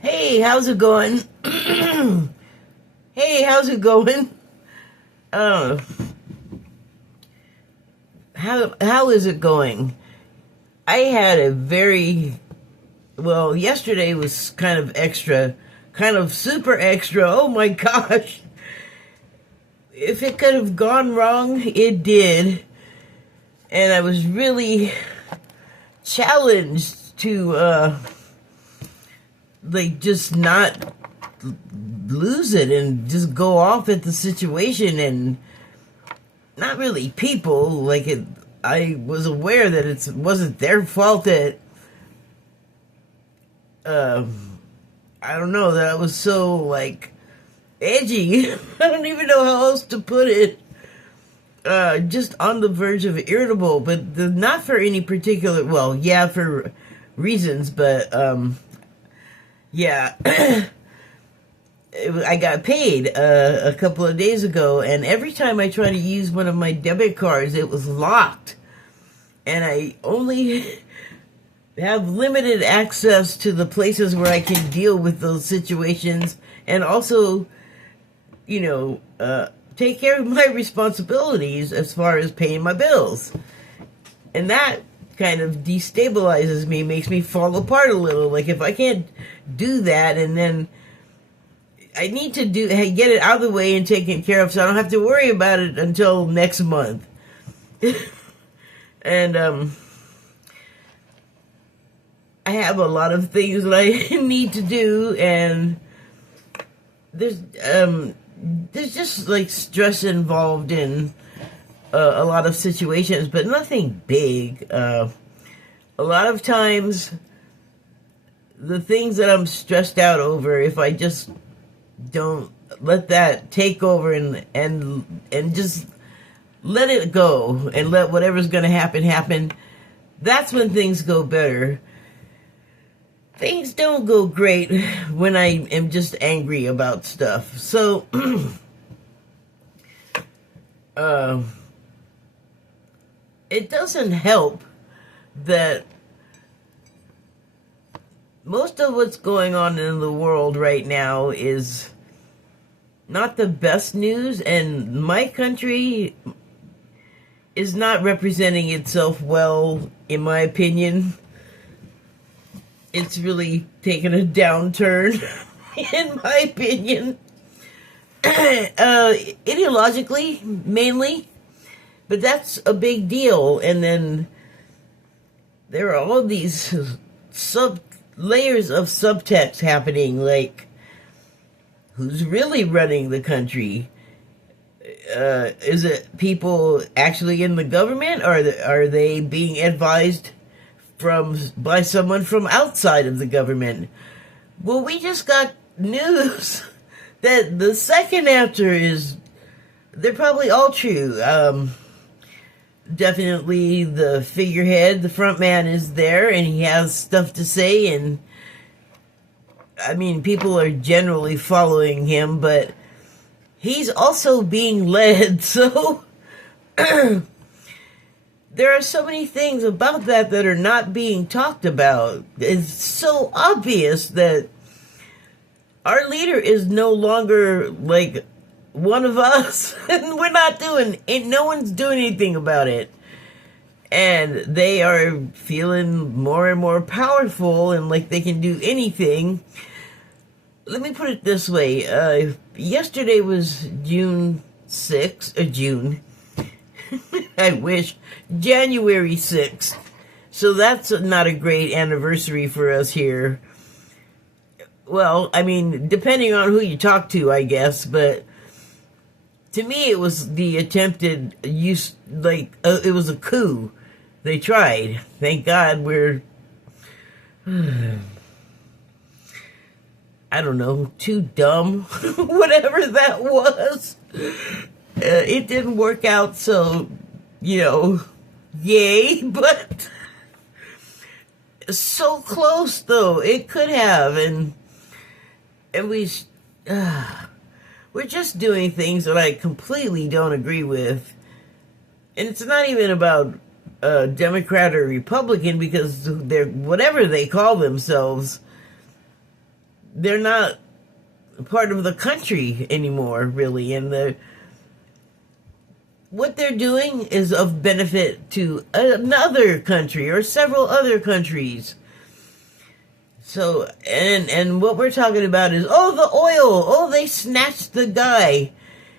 Hey, how's it going? Hey, how's it going? Uh, how is it going? I had a very well. Yesterday was kind of extra, kind of super extra. Oh my gosh! If it could have gone wrong, it did, and I was really challenged to like just not lose it and just go off at the situation and not really people like it. I was aware that it wasn't their fault that uh, I don't know, that I was so like edgy. I don't even know how else to put it. Just on the verge of irritable, but not for any particular. Well, yeah, for reasons, but yeah. I got paid a couple of days ago, and every time I try to use one of my debit cards, it was locked. And I only have limited access to the places where I can deal with those situations and also, take care of my responsibilities as far as paying my bills. And that kind of destabilizes me, makes me fall apart a little. Like, if I can't do that, and then I need to get it out of the way and taken care of so I don't have to worry about it until next month. And I have a lot of things that I need to do, and there's just like stress involved in a lot of situations, but nothing big. A lot of times, the things that I'm stressed out over, if I just don't let that take over and just let it go and let whatever's going to happen, that's when things go better. Things don't go great when I am just angry about stuff. So it doesn't help that most of what's going on in the world right now is not the best news, and my country is not representing itself well, in my opinion. It's really taken a downturn, in my opinion. Ideologically, mainly, but that's a big deal. And then there are all these layers of subtext happening, like who's really running the country? Is it people actually in the government, or are they being advised by someone from outside of the government? Well, we just got news that the second answer is they're probably all true. Definitely the figurehead, the front man, is there, and he has stuff to say, and I mean, people are generally following him, but he's also being led, so there are so many things about that are not being talked about. It's so obvious that our leader is no longer like one of us, and no one's doing anything about it. And they are feeling more and more powerful and like they can do anything. Let me put it this way. Yesterday was June 6th, or June. I wish. January 6th. So that's not a great anniversary for us here. Well, I mean, depending on who you talk to, I guess, but to me it was the attempted use, like, it was a coup. They tried. Thank God we're I don't know, too dumb, whatever that was. It didn't work out, so, yay, but so close, though. It could have, and we're just doing things that I completely don't agree with. And it's not even about Democrat or Republican, because they're whatever they call themselves, they're not part of the country anymore, really, and what they're doing is of benefit to another country or several other countries. So, and what we're talking about is, oh, the oil, oh, they snatched the guy.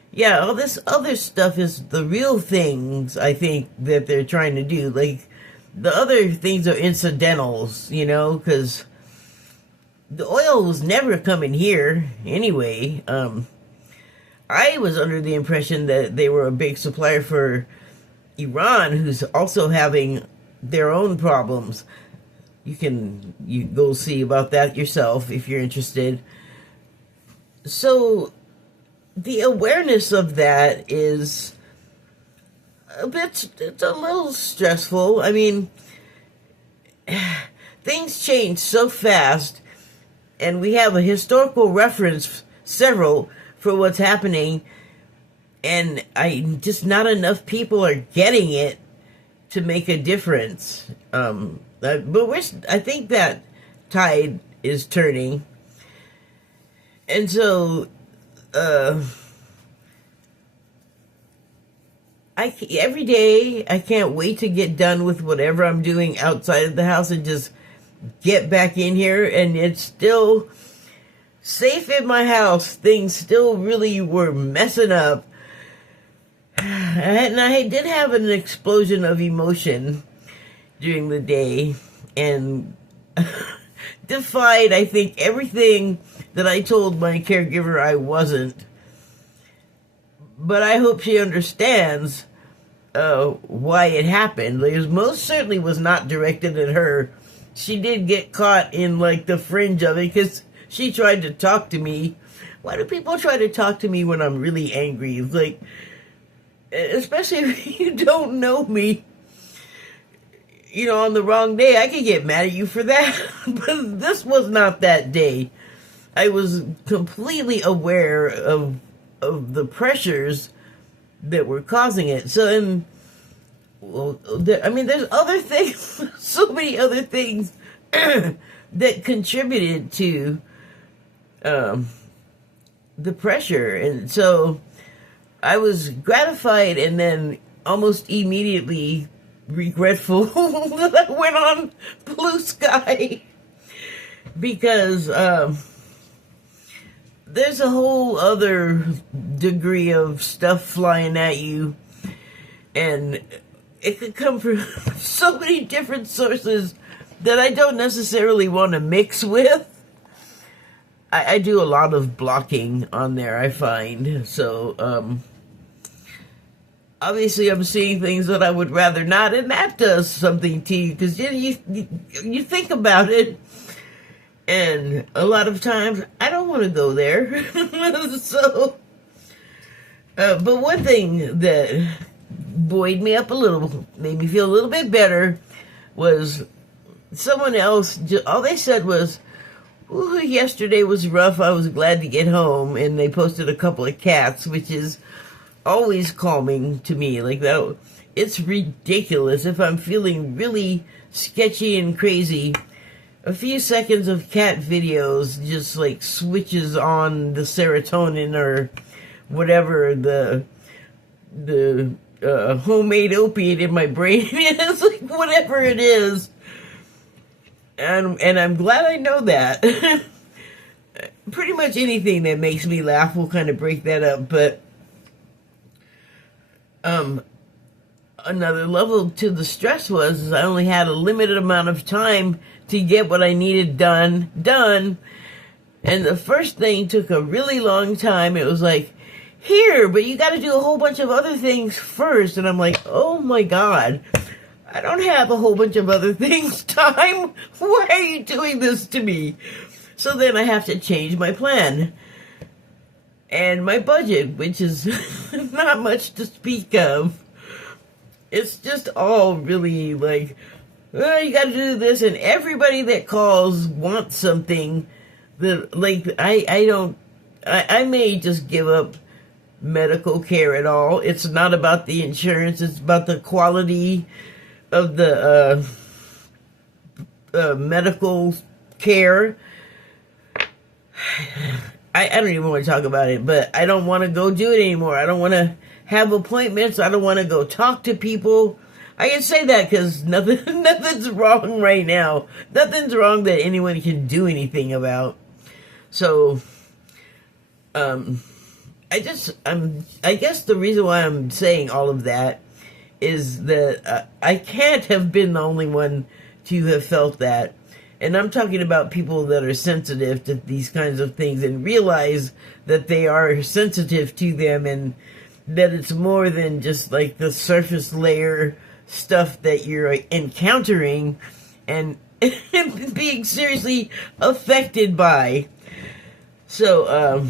Yeah, all this other stuff is the real things, I think, that they're trying to do. Like, the other things are incidentals, you know, because the oil was never coming here anyway. I was under the impression that they were a big supplier for Iran, who's also having their own problems. You go see about that yourself if you're interested. So the awareness of that is it's a little stressful. I mean, things change so fast, and we have a historical reference, several, for what's happening, and just not enough people are getting it to make a difference. But I think that tide is turning, and so every day I can't wait to get done with whatever I'm doing outside of the house and just get back in here, and it's still safe in my house. Things still really were messing up. And I did have an explosion of emotion during the day and defied, I think, everything that I told my caregiver I wasn't. But I hope she understands why it happened. Like, it most certainly was not directed at her. She did get caught in, like, the fringe of it, because she tried to talk to me. Why do people try to talk to me when I'm really angry? It's like, especially if you don't know me, you know, on the wrong day, I could get mad at you for that. But this was not that day. I was completely aware of the pressures that were causing it. So, and, well, I mean, there's other things, so many other things that contributed to the pressure. And so I was gratified and then almost immediately regretful that I went on Blue Sky, because there's a whole other degree of stuff flying at you, and it could come from so many different sources that I don't necessarily want to mix with. I do a lot of blocking on there, I find. So, obviously I'm seeing things that I would rather not, and that does something to you, because you think about it, and a lot of times I don't want to go there. So, but one thing that buoyed me up a little, made me feel a little bit better, was someone else, all they said was, "Ooh, yesterday was rough, I was glad to get home," and they posted a couple of cats, which is always calming to me. Like, that, it's ridiculous. If I'm feeling really sketchy and crazy, a few seconds of cat videos just like switches on the serotonin or whatever the homemade opiate in my brain is, like, whatever it is. And I'm glad I know that. Pretty much anything that makes me laugh will kind of break that up. But another level to the stress was I only had a limited amount of time to get what I needed done. And the first thing took a really long time. It was like, here, but you got to do a whole bunch of other things first. And I'm like, oh my God, I don't have a whole bunch of other things time. Why are you doing this to me? So then I have to change my plan and my budget, which is not much to speak of. It's just all really like, oh, you got to do this, and everybody that calls wants something that, like, I may just give up medical care at all. It's not about the insurance, it's about the quality of the medical care. I don't even want to talk about it, but I don't want to go do it anymore. I don't want to have appointments. I don't want to go talk to people. I can say that because nothing's wrong right now. Nothing's wrong that anyone can do anything about. So, I guess the reason why I'm saying all of that is that I can't have been the only one to have felt that. And I'm talking about people that are sensitive to these kinds of things and realize that they are sensitive to them and that it's more than just like the surface layer stuff that you're encountering and being seriously affected by. So,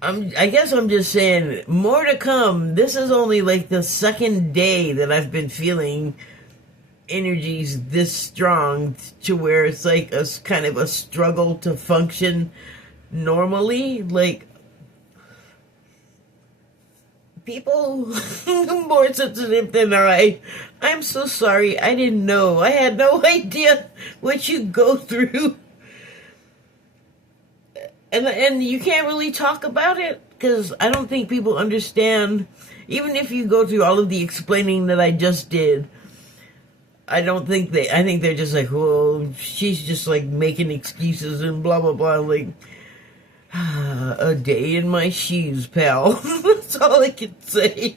I guess I'm just saying more to come. This is only like the second day that I've been feeling energies this strong to where it's like a kind of a struggle to function normally. Like, people more sensitive than I'm so sorry. I didn't know. I had no idea what you go through. And you can't really talk about it because I don't think people understand. Even if you go through all of the explaining that I just did, I think they're just like, well, she's just like making excuses and blah, blah, blah. Like, a day in my shoes, pal. That's all I can say.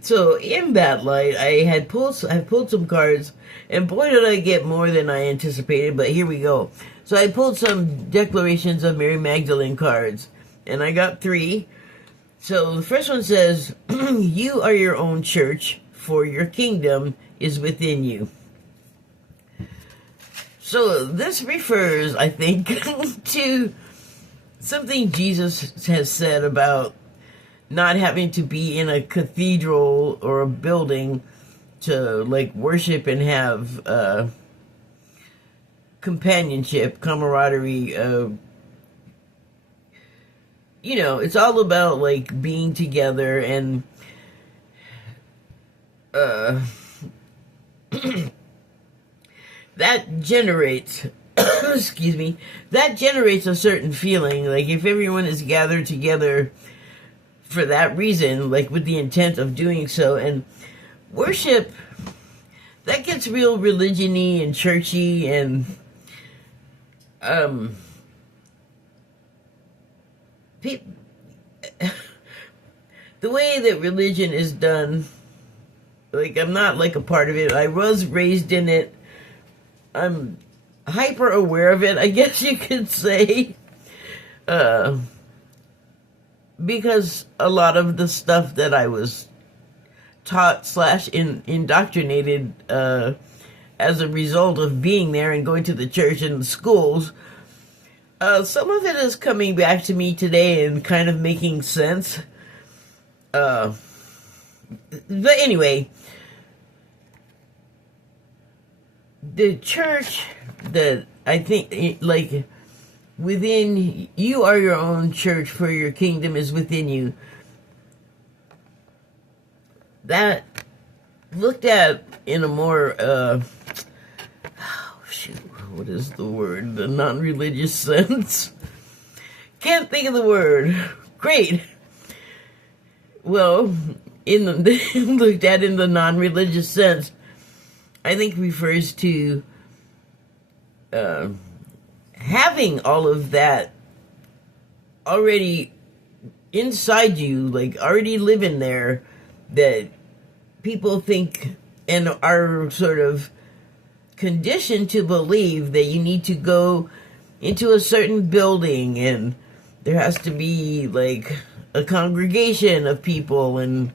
So in that light, I pulled some cards, and boy did I get more than I anticipated, but here we go. So I pulled some Declarations of Mary Magdalene cards, and I got 3. So the first one says, you are your own church, for your kingdom is within you. So this refers, I think, to something Jesus has said about not having to be in a cathedral or a building to like worship and have companionship, camaraderie. It's all about like being together and that generates excuse me, that generates a certain feeling. Like if everyone is gathered together for that reason, like with the intent of doing so, and worship, that gets real religion-y and churchy, and the way that religion is done, like I'm not like a part of it. I was raised in it. I'm hyper aware of it, I guess you could say. Because a lot of the stuff that I was taught / indoctrinated as a result of being there and going to the church and the schools, some of it is coming back to me today and kind of making sense. But anyway, the church that I think, like, within you are your own church, for your kingdom is within you. That looked at in a more what is the word? The non-religious sense. Can't think of the word. Great. Well, looked at in the non-religious sense, I think refers to having all of that already inside you, like already living there, that people think and are sort of conditioned to believe that you need to go into a certain building and there has to be like a congregation of people, and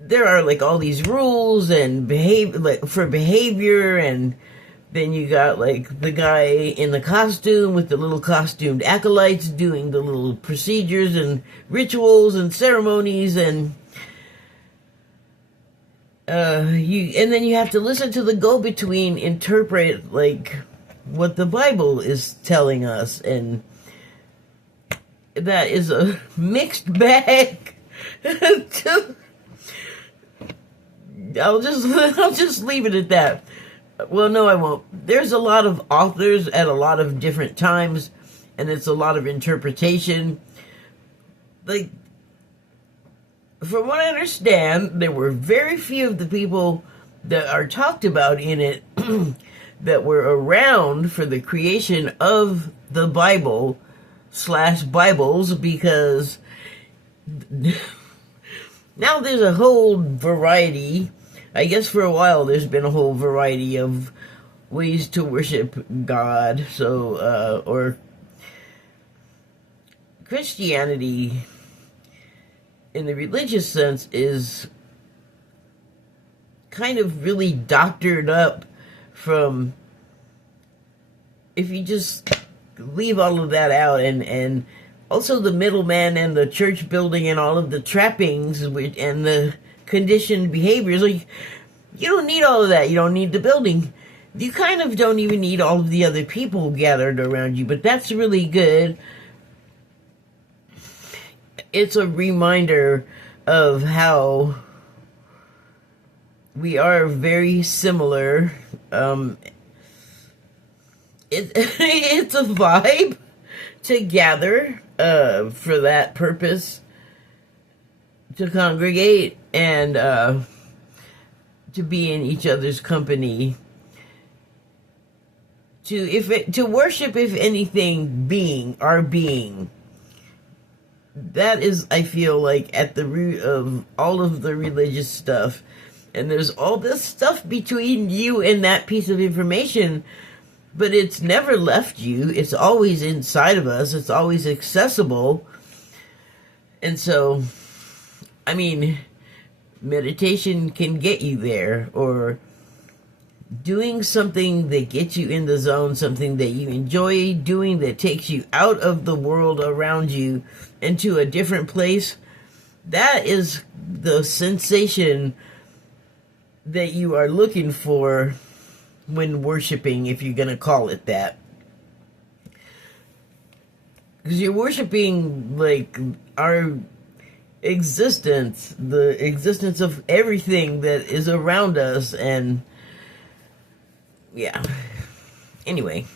there are like all these rules and behavior, and then you got like the guy in the costume with the little costumed acolytes doing the little procedures and rituals and ceremonies, and then you have to listen to the go-between interpret like what the Bible is telling us, and that is a mixed bag. I'll just leave it at that. Well, no, I won't. There's a lot of authors at a lot of different times, and it's a lot of interpretation. Like, from what I understand, there were very few of the people that are talked about in it that were around for the creation of the Bible slash Bibles, because now there's a whole variety. I guess for a while there's been a whole variety of ways to worship God. So, or Christianity in the religious sense is kind of really doctored up from, if you just leave all of that out, and also the middleman and the church building and all of the trappings and the conditioned behaviors. Like, you don't need all of that. You don't need the building. You kind of don't even need all of the other people gathered around you, but that's really good. It's a reminder of how we are very similar. It's a vibe to gather for that purpose, to congregate and to be in each other's company, to worship, if anything, our being. That is, I feel like, at the root of all of the religious stuff. And there's all this stuff between you and that piece of information, but it's never left you. It's always inside of us. It's always accessible. And so, I mean, meditation can get you there, or doing something that gets you in the zone, something that you enjoy doing, that takes you out of the world around you into a different place. That is the sensation that you are looking for when worshiping, if you're going to call it that. Because you're worshiping, like, our existence, the existence of everything that is around us, and yeah. Anyway,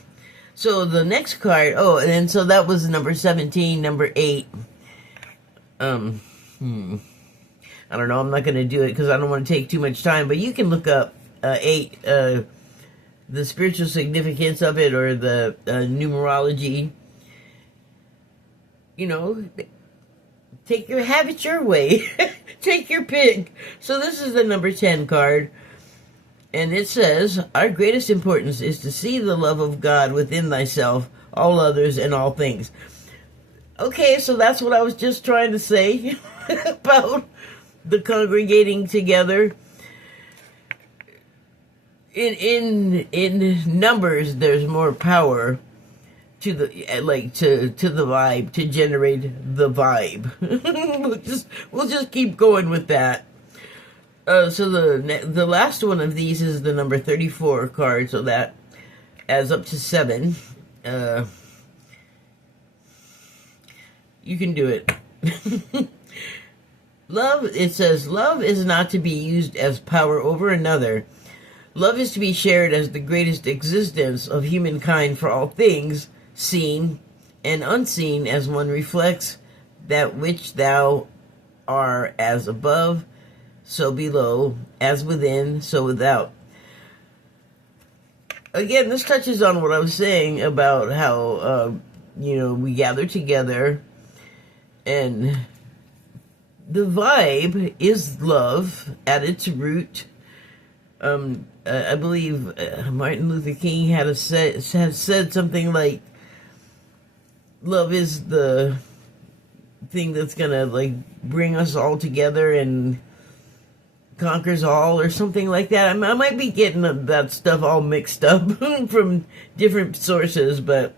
so the next card, and then so that was number 17, number 8. I don't know, I'm not going to do it because I don't want to take too much time, but you can look up 8, the spiritual significance of it, or the numerology. You know, have it your way. Take your pick. So this is the number 10 card. And it says, our greatest importance is to see the love of God within thyself, all others, and all things. Okay, so that's what I was just trying to say about the congregating together. In numbers, there's more power to the to the vibe, to generate the vibe. we'll just keep going with that. So the last one of these is the number 34 card, so that adds up to 7. You can do it. Love, it says, love is not to be used as power over another. Love is to be shared as the greatest existence of humankind for all things, seen and unseen, as one reflects that which thou art, as above, so below, as within, so without. Again, this touches on what I was saying about how, we gather together, and the vibe is love at its root. I believe Martin Luther King has said something like, love is the thing that's gonna, like, bring us all together and conquers all, or something like that. I might be getting that stuff all mixed up from different sources, but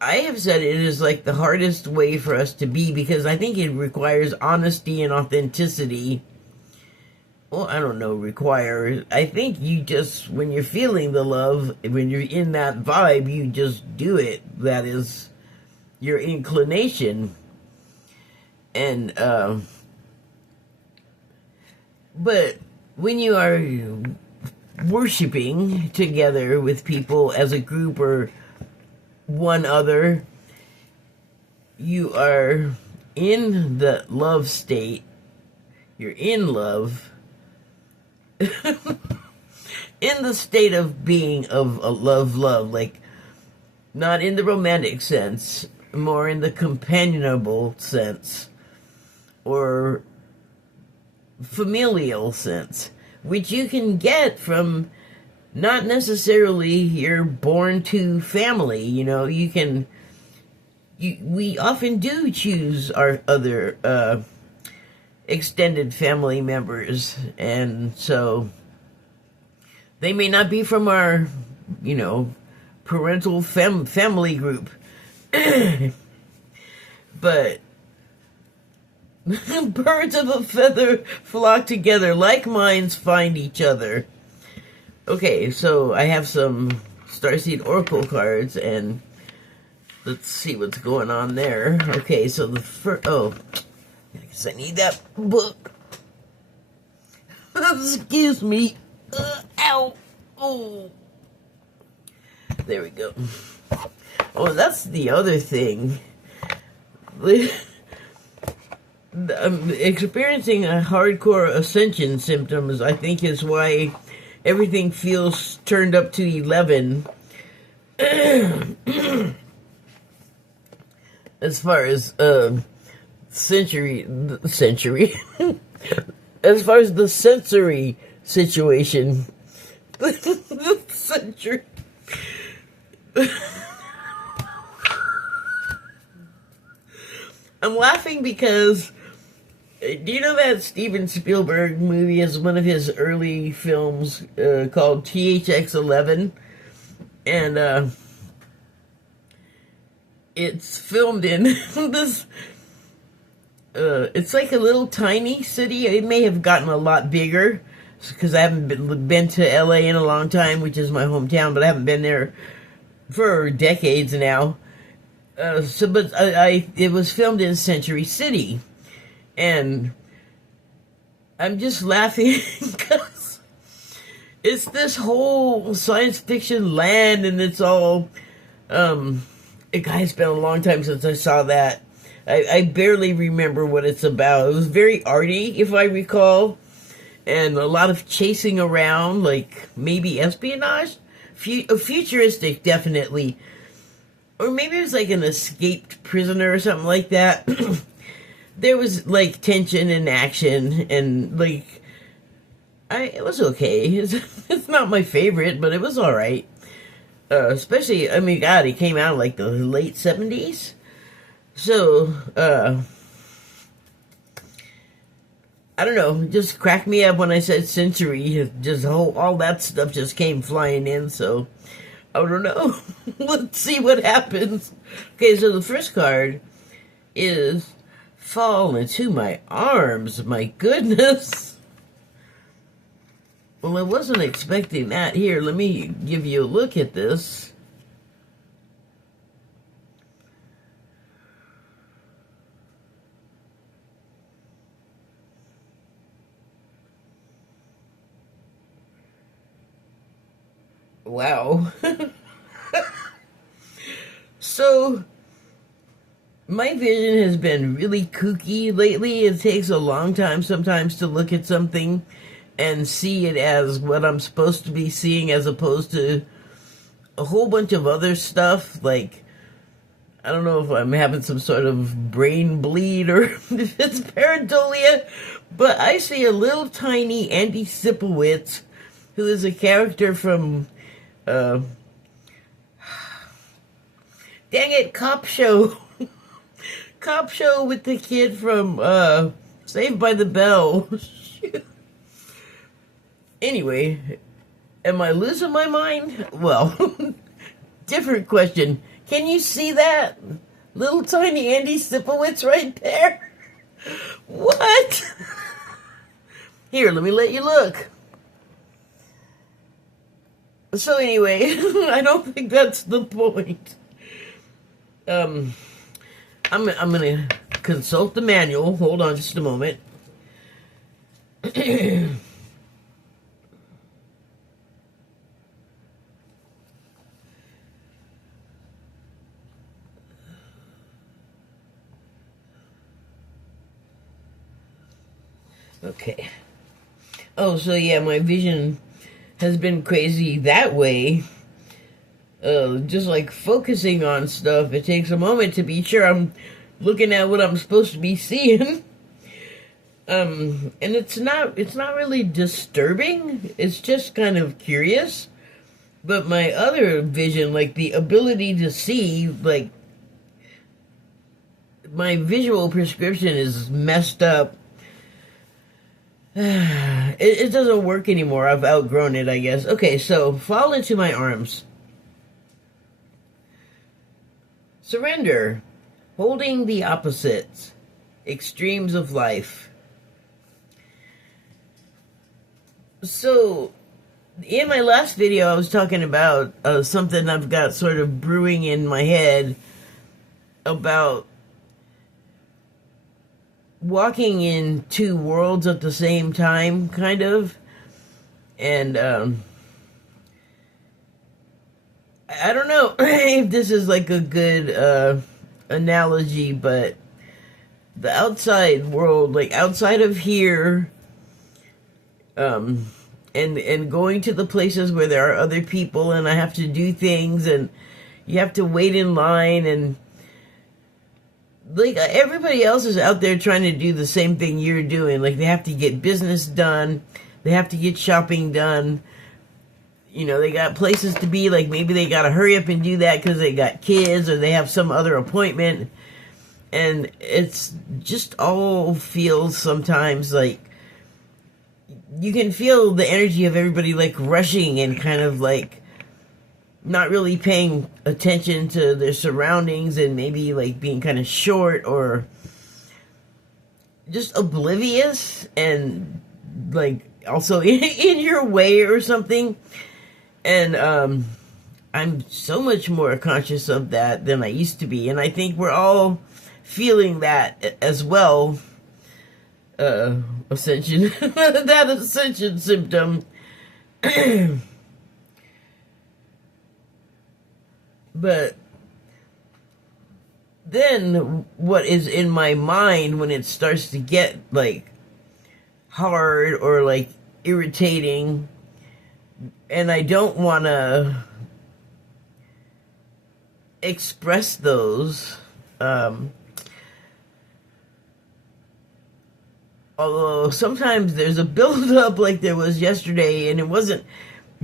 I have said it is like the hardest way for us to be, because I think it requires honesty and authenticity. Well, I don't know, I think you just, when you're feeling the love, when you're in that vibe, you just do it. That is your inclination. And, but when you are worshiping together with people as a group or one other, you are in the love state. You're in love. In the state of being of a love, like not in the romantic sense, more in the companionable sense or familial sense, which you can get from not necessarily your born to family. You know, we often do choose our other extended family members, and so they may not be from our, parental family group, but birds of a feather flock together, like minds find each other. Okay, so I have some Starseed Oracle cards, and let's see what's going on there. Okay, so the first... Oh, I guess I need that book. Excuse me. Ow. Oh. There we go. Oh, that's the other thing. I'm experiencing a hardcore ascension symptoms, I think, is why everything feels turned up to 11. As far as century as far as the sensory situation. The century. I'm laughing because, do you know that Steven Spielberg movie is one of his early films called THX 11? And it's filmed in this, it's like a little tiny city. It may have gotten a lot bigger because I haven't been to LA in a long time, which is my hometown, but I haven't been there for decades now. But it was filmed in Century City, and I'm just laughing because it's this whole science fiction land, and it's all, it's been a long time since I saw that. I barely remember what it's about. It was very arty, if I recall, and a lot of chasing around, like maybe espionage, futuristic, definitely. Or maybe it was like an escaped prisoner or something like that. There was like tension and action, and like, it was okay. It's not my favorite, but it was all right. Especially, I mean, God, it came out in like the late 70s. So, I don't know, it just cracked me up when I said century. Just all that stuff just came flying in, so I don't know. Let's see what happens. Okay, so the first card is Fall Into My Arms. My goodness. Well, I wasn't expecting that. Here, let me give you a look at this. Wow. So, my vision has been really kooky lately. It takes a long time sometimes to look at something and see it as what I'm supposed to be seeing, as opposed to a whole bunch of other stuff. Like, I don't know if I'm having some sort of brain bleed or if it's pareidolia, but I see a little tiny Andy Sipowicz, who is a character from dang it, Cop Show. Cop Show with the kid from Saved by the Bell. Anyway, am I losing my mind? Well, different question. Can you see that? Little tiny Andy Sipowicz right there? What? Here, let me let you look. So anyway, I don't think that's the point. I'm gonna consult the manual. Hold on just a moment. Okay. Oh, so yeah, my vision has been crazy that way. Just like focusing on stuff, it takes a moment to be sure I'm looking at what I'm supposed to be seeing. And it's not really disturbing. It's just kind of curious. But my other vision, like the ability to see, like my visual prescription is messed up. It doesn't work anymore. I've outgrown it, I guess. Okay, so fall into my arms. Surrender. Holding the opposites. Extremes of life. So, in my last video, I was talking about something I've got sort of brewing in my head about walking in two worlds at the same time, kind of. And I don't know if this is like a good analogy, but the outside world, like outside of here, and going to the places where there are other people and I have to do things and you have to wait in line, and like everybody else is out there trying to do the same thing you're doing. Like they have to get business done, they have to get shopping done, you know, they got places to be, like maybe they got to hurry up and do that because they got kids or they have some other appointment. And it's just all feels sometimes like you can feel the energy of everybody like rushing and kind of like not really paying attention to their surroundings and maybe like being kind of short or just oblivious and like also in your way or something. And I'm so much more conscious of that than I used to be, and I think we're all feeling that as well. Ascension that ascension symptom. But then what is in my mind when it starts to get like hard or like irritating and I don't want to express those, although sometimes there's a build-up like there was yesterday, and it wasn't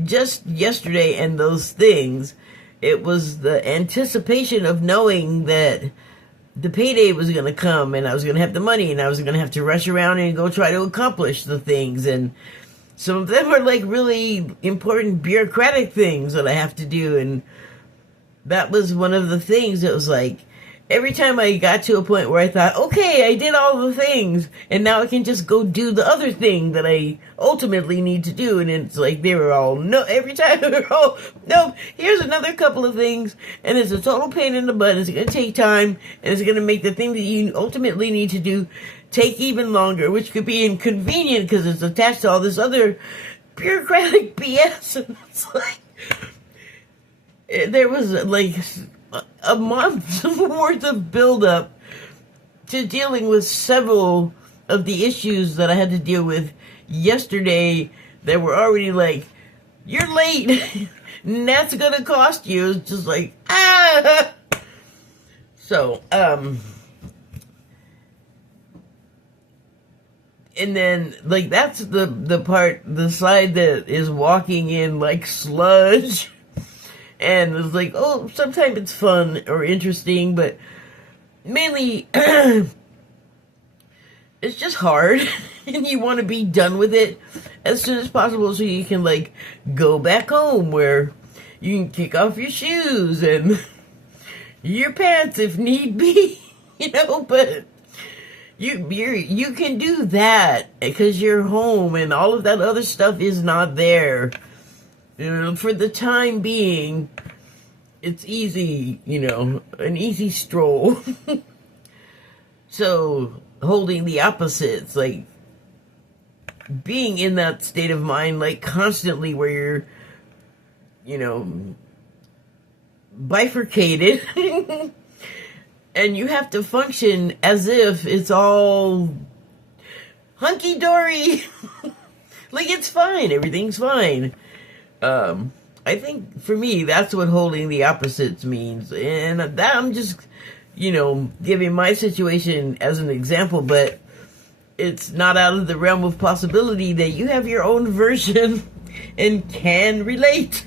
just yesterday and those things. It was the anticipation of knowing that the payday was going to come and I was going to have the money and I was going to have to rush around and go try to accomplish the things. And some of them are like really important bureaucratic things that I have to do. And that was one of the things that was like, every time I got to a point where I thought, okay, I did all the things, and now I can just go do the other thing that I ultimately need to do. And it's like they were all, no, every time they were all, no, here's another couple of things, and it's a total pain in the butt. It's going to take time, and it's going to make the thing that you ultimately need to do take even longer, which could be inconvenient because it's attached to all this other bureaucratic BS. And it's like, there was like a month's worth of buildup to dealing with several of the issues that I had to deal with yesterday that were already like, you're late, and that's gonna cost you. It's just like, ah! So, and then, like, that's the part, the side that is walking in like sludge. And it's like, oh, sometimes it's fun or interesting, but mainly it's just hard. And you want to be done with it as soon as possible so you can, like, go back home where you can kick off your shoes and your pants if need be, you know, but you can do that because you're home and all of that other stuff is not there. You know, for the time being, it's easy, you know, an easy stroll. So, holding the opposites, like, being in that state of mind, like, constantly where you're, you know, bifurcated. And you have to function as if it's all hunky-dory. Like, it's fine. Everything's fine. I think for me, that's what holding the opposites means. And that I'm just, giving my situation as an example, but it's not out of the realm of possibility that you have your own version and can relate.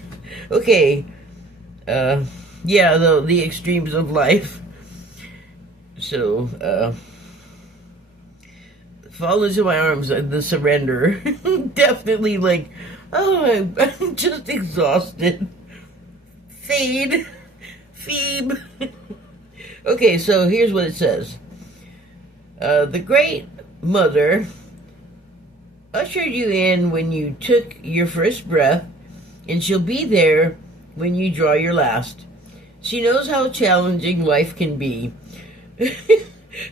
Okay. Yeah, the extremes of life. So, fall into my arms, the surrender. Definitely like, oh, I'm just exhausted. Phoebe. Okay, so here's what it says. The Great Mother ushered you in when you took your first breath, and she'll be there when you draw your last. She knows how challenging life can be.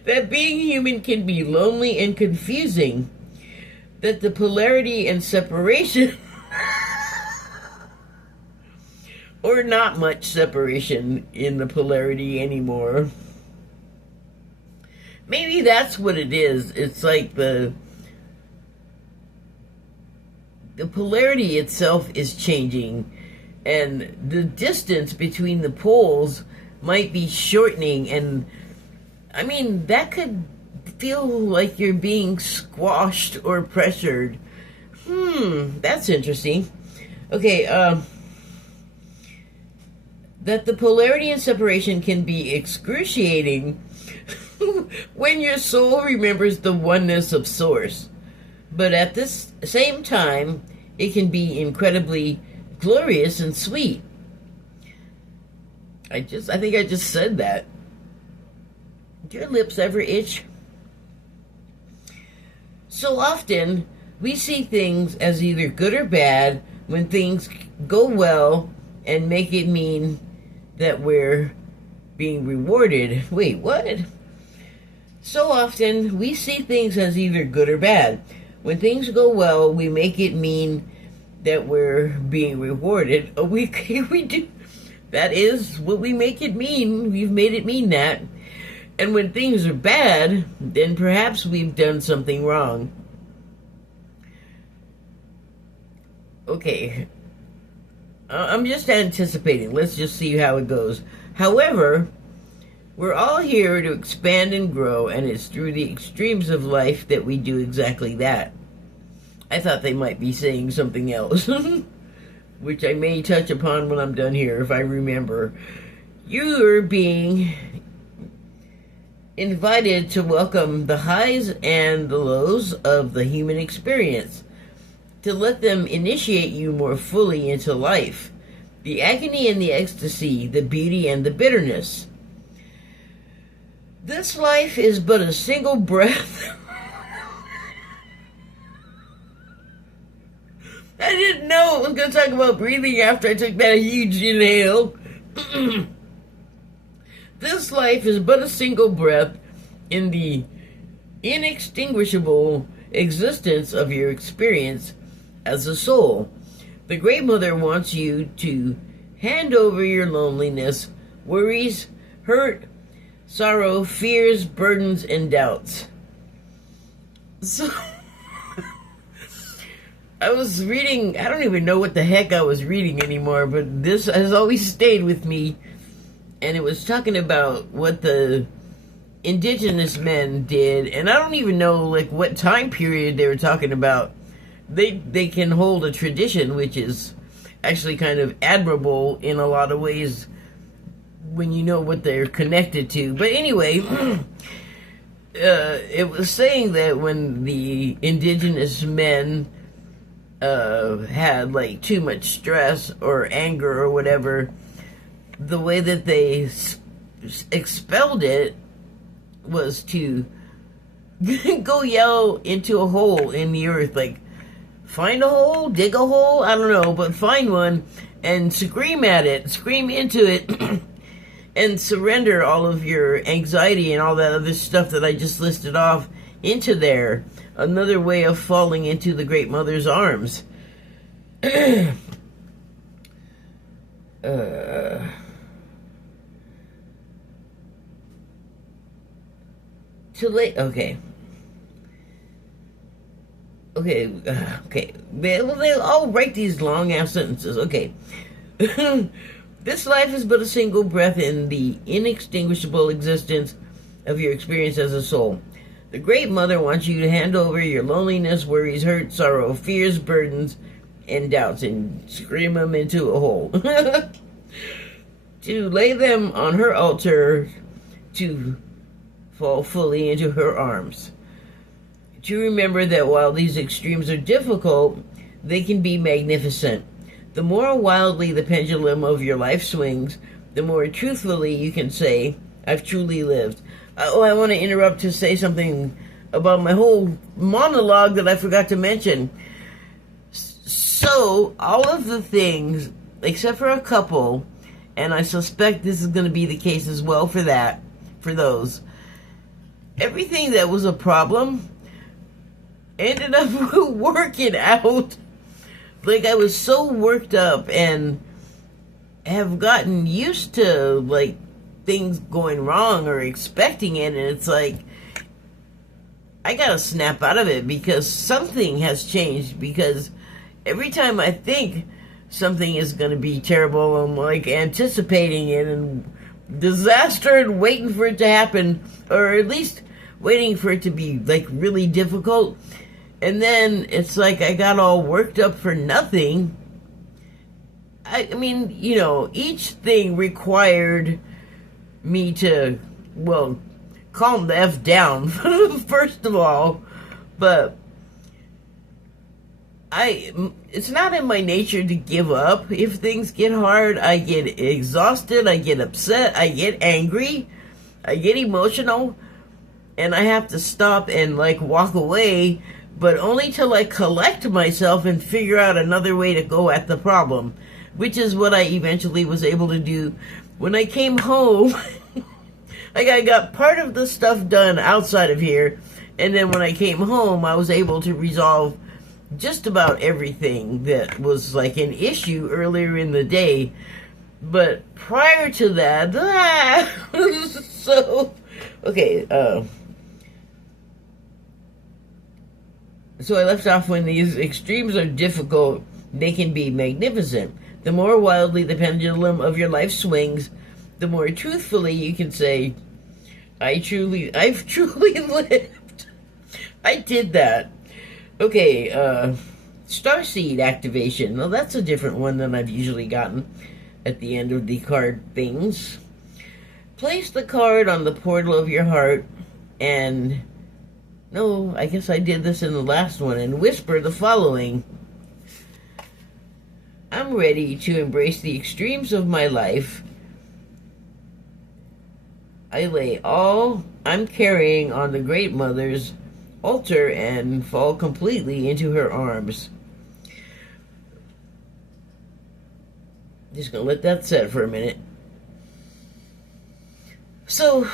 That being human can be lonely and confusing. That the polarity and separation, or not much separation in the polarity anymore. Maybe that's what it is. It's like the polarity itself is changing, and the distance between the poles might be shortening, and I mean, that could feel like you're being squashed or pressured. That's interesting. Okay, that the polarity and separation can be excruciating when your soul remembers the oneness of Source. But at this same time, it can be incredibly glorious and sweet. I think I just said that. Do your lips ever itch? So often, we see things as either good or bad when things go well and make it mean that we're being rewarded. Wait, what? So often, we see things as either good or bad. When things go well, we make it mean that we're being rewarded. Oh, we do. That is what we make it mean. We've made it mean that. And when things are bad, then perhaps we've done something wrong. Okay. I'm just anticipating. Let's just see how it goes. However, we're all here to expand and grow, and it's through the extremes of life that we do exactly that. I thought they might be saying something else, which I may touch upon when I'm done here, if I remember. You're being invited to welcome the highs and the lows of the human experience, to let them initiate you more fully into life, the agony and the ecstasy, the beauty and the bitterness. This life is but a single breath. I didn't know it was going to talk about breathing after I took that huge inhale. This life is but a single breath in the inextinguishable existence of your experience as a soul. The Great Mother wants you to hand over your loneliness, worries, hurt, sorrow, fears, burdens, and doubts. So, I was reading, I don't even know what the heck I was reading anymore, but this has always stayed with me. And it was talking about what the indigenous men did, and I don't even know like what time period they were talking about. They can hold a tradition which is actually kind of admirable in a lot of ways when you know what they're connected to. But anyway, it was saying that when the indigenous men had like too much stress or anger or whatever, the way that they expelled it was to go yell into a hole in the earth, like find a hole, dig a hole, I don't know, but find one and scream at it, scream into it, and surrender all of your anxiety and all that other stuff that I just listed off into there. Another way of falling into the Great Mother's arms. Okay. Okay. Well, they all write these long ass sentences. Okay. This life is but a single breath in the inextinguishable existence of your experience as a soul. The Great Mother wants you to hand over your loneliness, worries, hurt, sorrow, fears, burdens, and doubts and scream them into a hole. To lay them on her altar, to fall fully into her arms. To remember that while these extremes are difficult, they can be magnificent. The more wildly the pendulum of your life swings, the more truthfully you can say, I've truly lived. I want to interrupt to say something about my whole monologue that I forgot to mention. So, all of the things, except for a couple, and I suspect this is going to be the case as well for those, everything that was a problem ended up working out. Like, I was so worked up and have gotten used to, like, things going wrong or expecting it, and it's like, I gotta snap out of it because something has changed, because every time I think something is gonna be terrible, I'm, like, anticipating it and disaster and waiting for it to happen, or at least waiting for it to be, like, really difficult. And then it's like I got all worked up for nothing. I mean, you know, each thing required me to, well, calm the F down, first of all. But it's not in my nature to give up. If things get hard, I get exhausted, I get upset, I get angry, I get emotional, and I have to stop and, like, walk away, but only till I collect myself and figure out another way to go at the problem, which is what I eventually was able to do when I came home. Like, I got part of the stuff done outside of here, and then when I came home, I was able to resolve just about everything that was, like, an issue earlier in the day. But prior to that, so, okay, so I left off, when these extremes are difficult, they can be magnificent. The more wildly the pendulum of your life swings, the more truthfully you can say, I've truly lived. I did that. Okay, Starseed activation. Well, that's a different one than I've usually gotten at the end of the card things. Place the card on the portal of your heart and... No, I guess I did this in the last one, and whisper the following. I'm ready to embrace the extremes of my life. I lay all I'm carrying on the Great Mother's altar and fall completely into her arms. Just gonna let that set for a minute. So,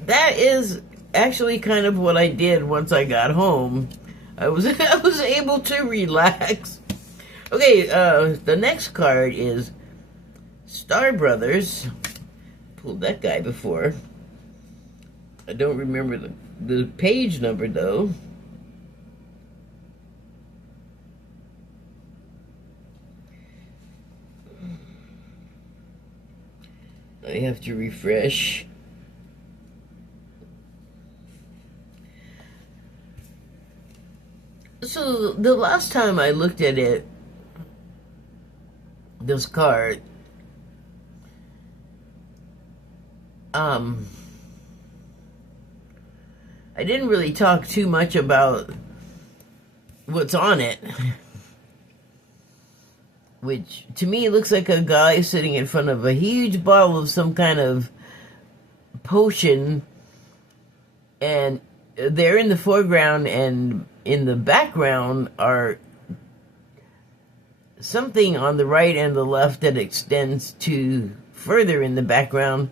that is actually kind of what I did once I got home. I was able to relax. Okay, the next card is Star Brothers. Pulled that guy before. I don't remember the page number, though. I have to refresh. So, the last time I looked at it, this card, I didn't really talk too much about what's on it, which to me looks like a guy sitting in front of a huge bottle of some kind of potion, and they're in the foreground, and in the background are something on the right and the left that extends to further in the background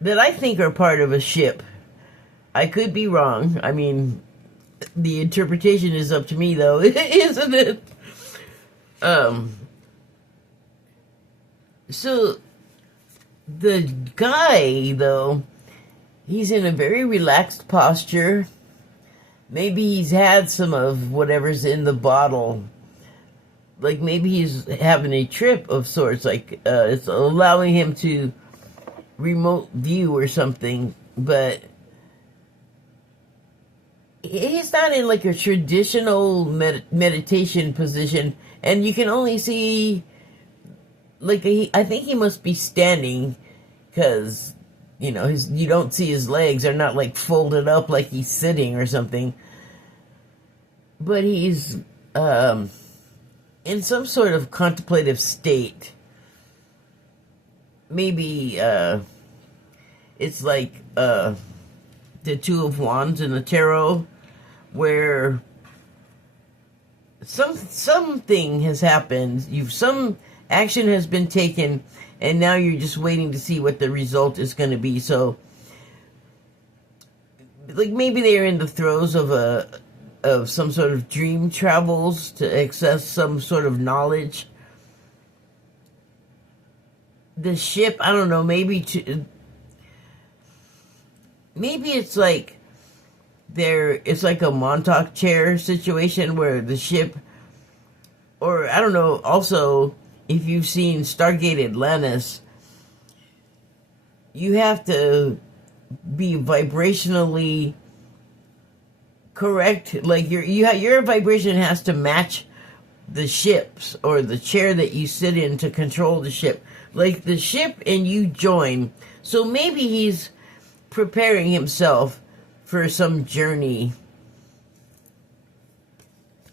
that I think are part of a ship. I could be wrong. I mean, the interpretation is up to me, though, isn't it? So the guy, though, he's in a very relaxed posture, maybe he's had some of whatever's in the bottle. Like maybe he's having a trip of sorts, like it's allowing him to remote view or something, but he's not in like a traditional meditation position, and you can only see like I think he must be standing, because you don't see his legs, they're not like folded up like he's sitting or something, but he's in some sort of contemplative state. Maybe it's like the Two of Wands in the tarot, where something has happened. Some action has been taken, and now you're just waiting to see what the result is going to be. So, like maybe they're in the throes of some sort of dream travels to access some sort of knowledge. The ship, I don't know, maybe it's like it's like a Montauk chair situation where the ship, or I don't know, also if you've seen Stargate Atlantis, you have to be vibrationally correct. Like your vibration has to match the ship's, or the chair that you sit in to control the ship. Like the ship and you join. So maybe he's preparing himself for some journey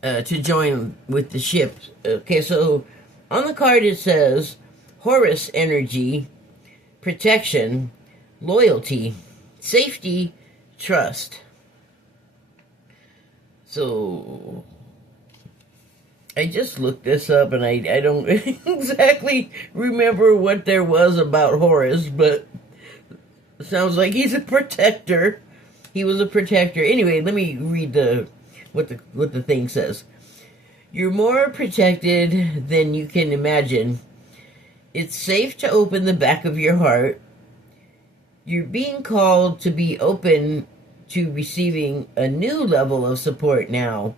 to join with the ship. Okay, so on the card it says Horus energy, protection, loyalty, safety, trust. So I just looked this up, and I don't exactly remember what there was about Horus, but it sounds like he's a protector. He was a protector. Anyway, let me read what the thing says. You're more protected than you can imagine. It's safe to open the back of your heart. You're being called to be open to receiving a new level of support now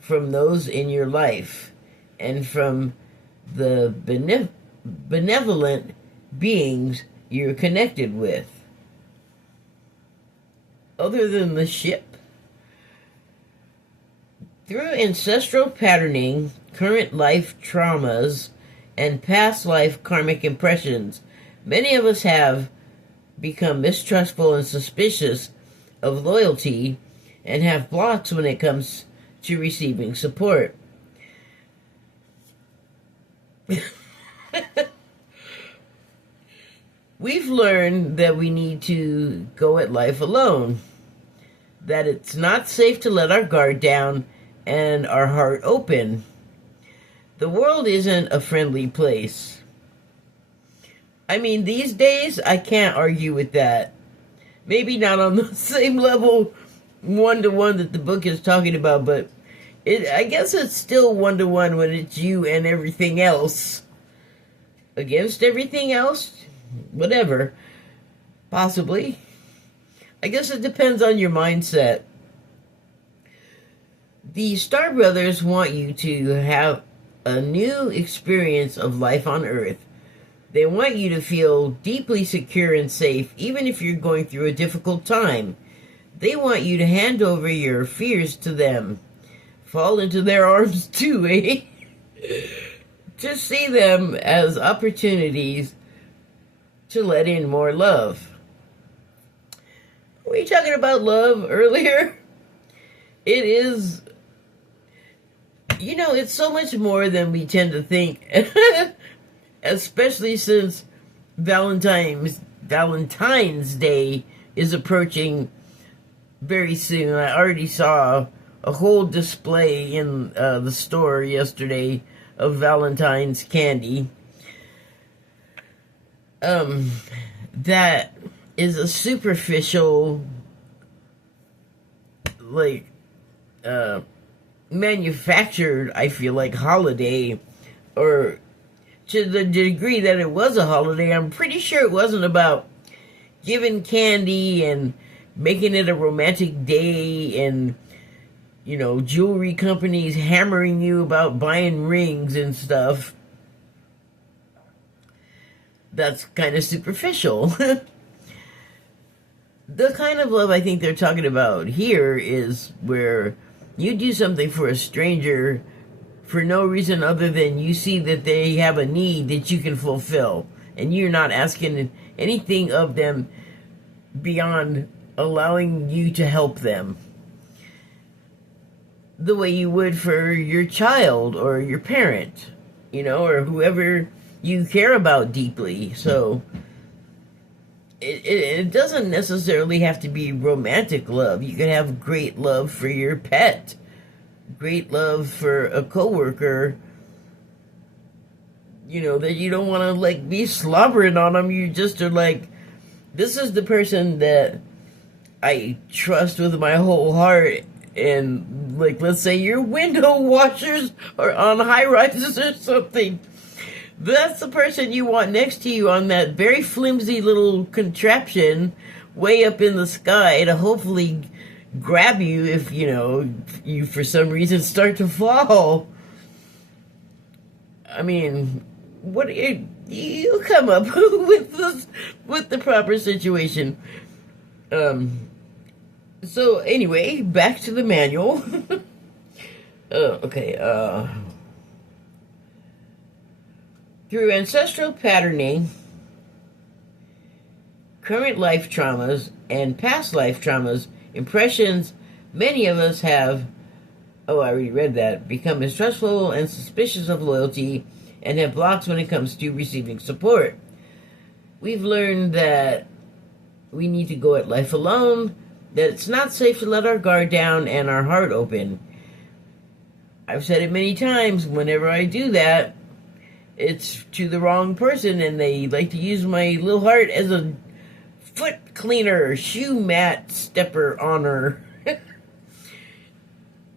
from those in your life and from the benevolent beings you're connected with. Other than the ship, through ancestral patterning, current life traumas, and past life karmic impressions, many of us have become mistrustful and suspicious of loyalty and have blocks when it comes to receiving support. We've learned that we need to go at life alone, that it's not safe to let our guard down and our heart open. The world isn't a friendly place. I mean, these days, I can't argue with that. Maybe not on the same level, one-to-one, that the book is talking about, but I guess it's still one-to-one when it's you and everything else. Against everything else? Whatever. Possibly. I guess it depends on your mindset. The Star Brothers want you to have a new experience of life on Earth. They want you to feel deeply secure and safe, even if you're going through a difficult time. They want you to hand over your fears to them. Fall into their arms too, eh? To see them as opportunities to let in more love. Were you talking about love earlier? It is, it's so much more than we tend to think. Especially since Valentine's Day is approaching very soon. I already saw a whole display in the store yesterday of Valentine's candy. That is a superficial, manufactured, I feel like, holiday, or to the degree that it was a holiday. I'm pretty sure it wasn't about giving candy and making it a romantic day and jewelry companies hammering you about buying rings and stuff. That's kind of superficial. The kind of love I think they're talking about here is where you do something for a stranger for no reason other than you see that they have a need that you can fulfill, and you're not asking anything of them beyond allowing you to help them. The way you would for your child or your parent, or whoever you care about deeply. So it doesn't necessarily have to be romantic love. You can have great love for your pet, great love for a coworker, that you don't want to be slobbering on them. You just are like, this is the person that I trust with my whole heart. And let's say your window washers are on high rises or something. That's the person you want next to you on that very flimsy little contraption way up in the sky to hopefully grab you if, you for some reason start to fall. I mean, what you come up with the proper situation. So anyway, back to the manual. Okay. Through ancestral patterning, current life traumas, and past life traumas, impressions, many of us have, I already read that, become mistrustful and suspicious of loyalty and have blocks when it comes to receiving support. We've learned that we need to go at life alone, that it's not safe to let our guard down and our heart open. I've said it many times, whenever I do that, it's to the wrong person, and they like to use my little heart as a foot cleaner, shoe mat stepper honor.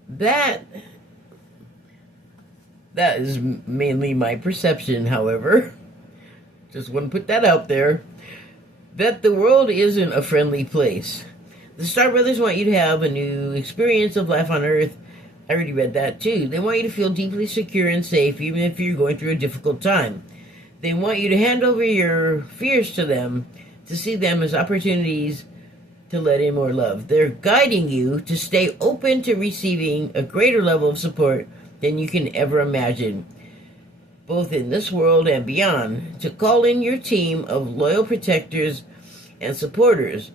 That is mainly my perception, however. Just want to put that out there. That the world isn't a friendly place. The Star Brothers want you to have a new experience of life on Earth. I already read that too. They want you to feel deeply secure and safe even if you're going through a difficult time. They want you to hand over your fears to them, to see them as opportunities to let in more love. They're guiding you to stay open to receiving a greater level of support than you can ever imagine, both in this world and beyond, to call in your team of loyal protectors and supporters,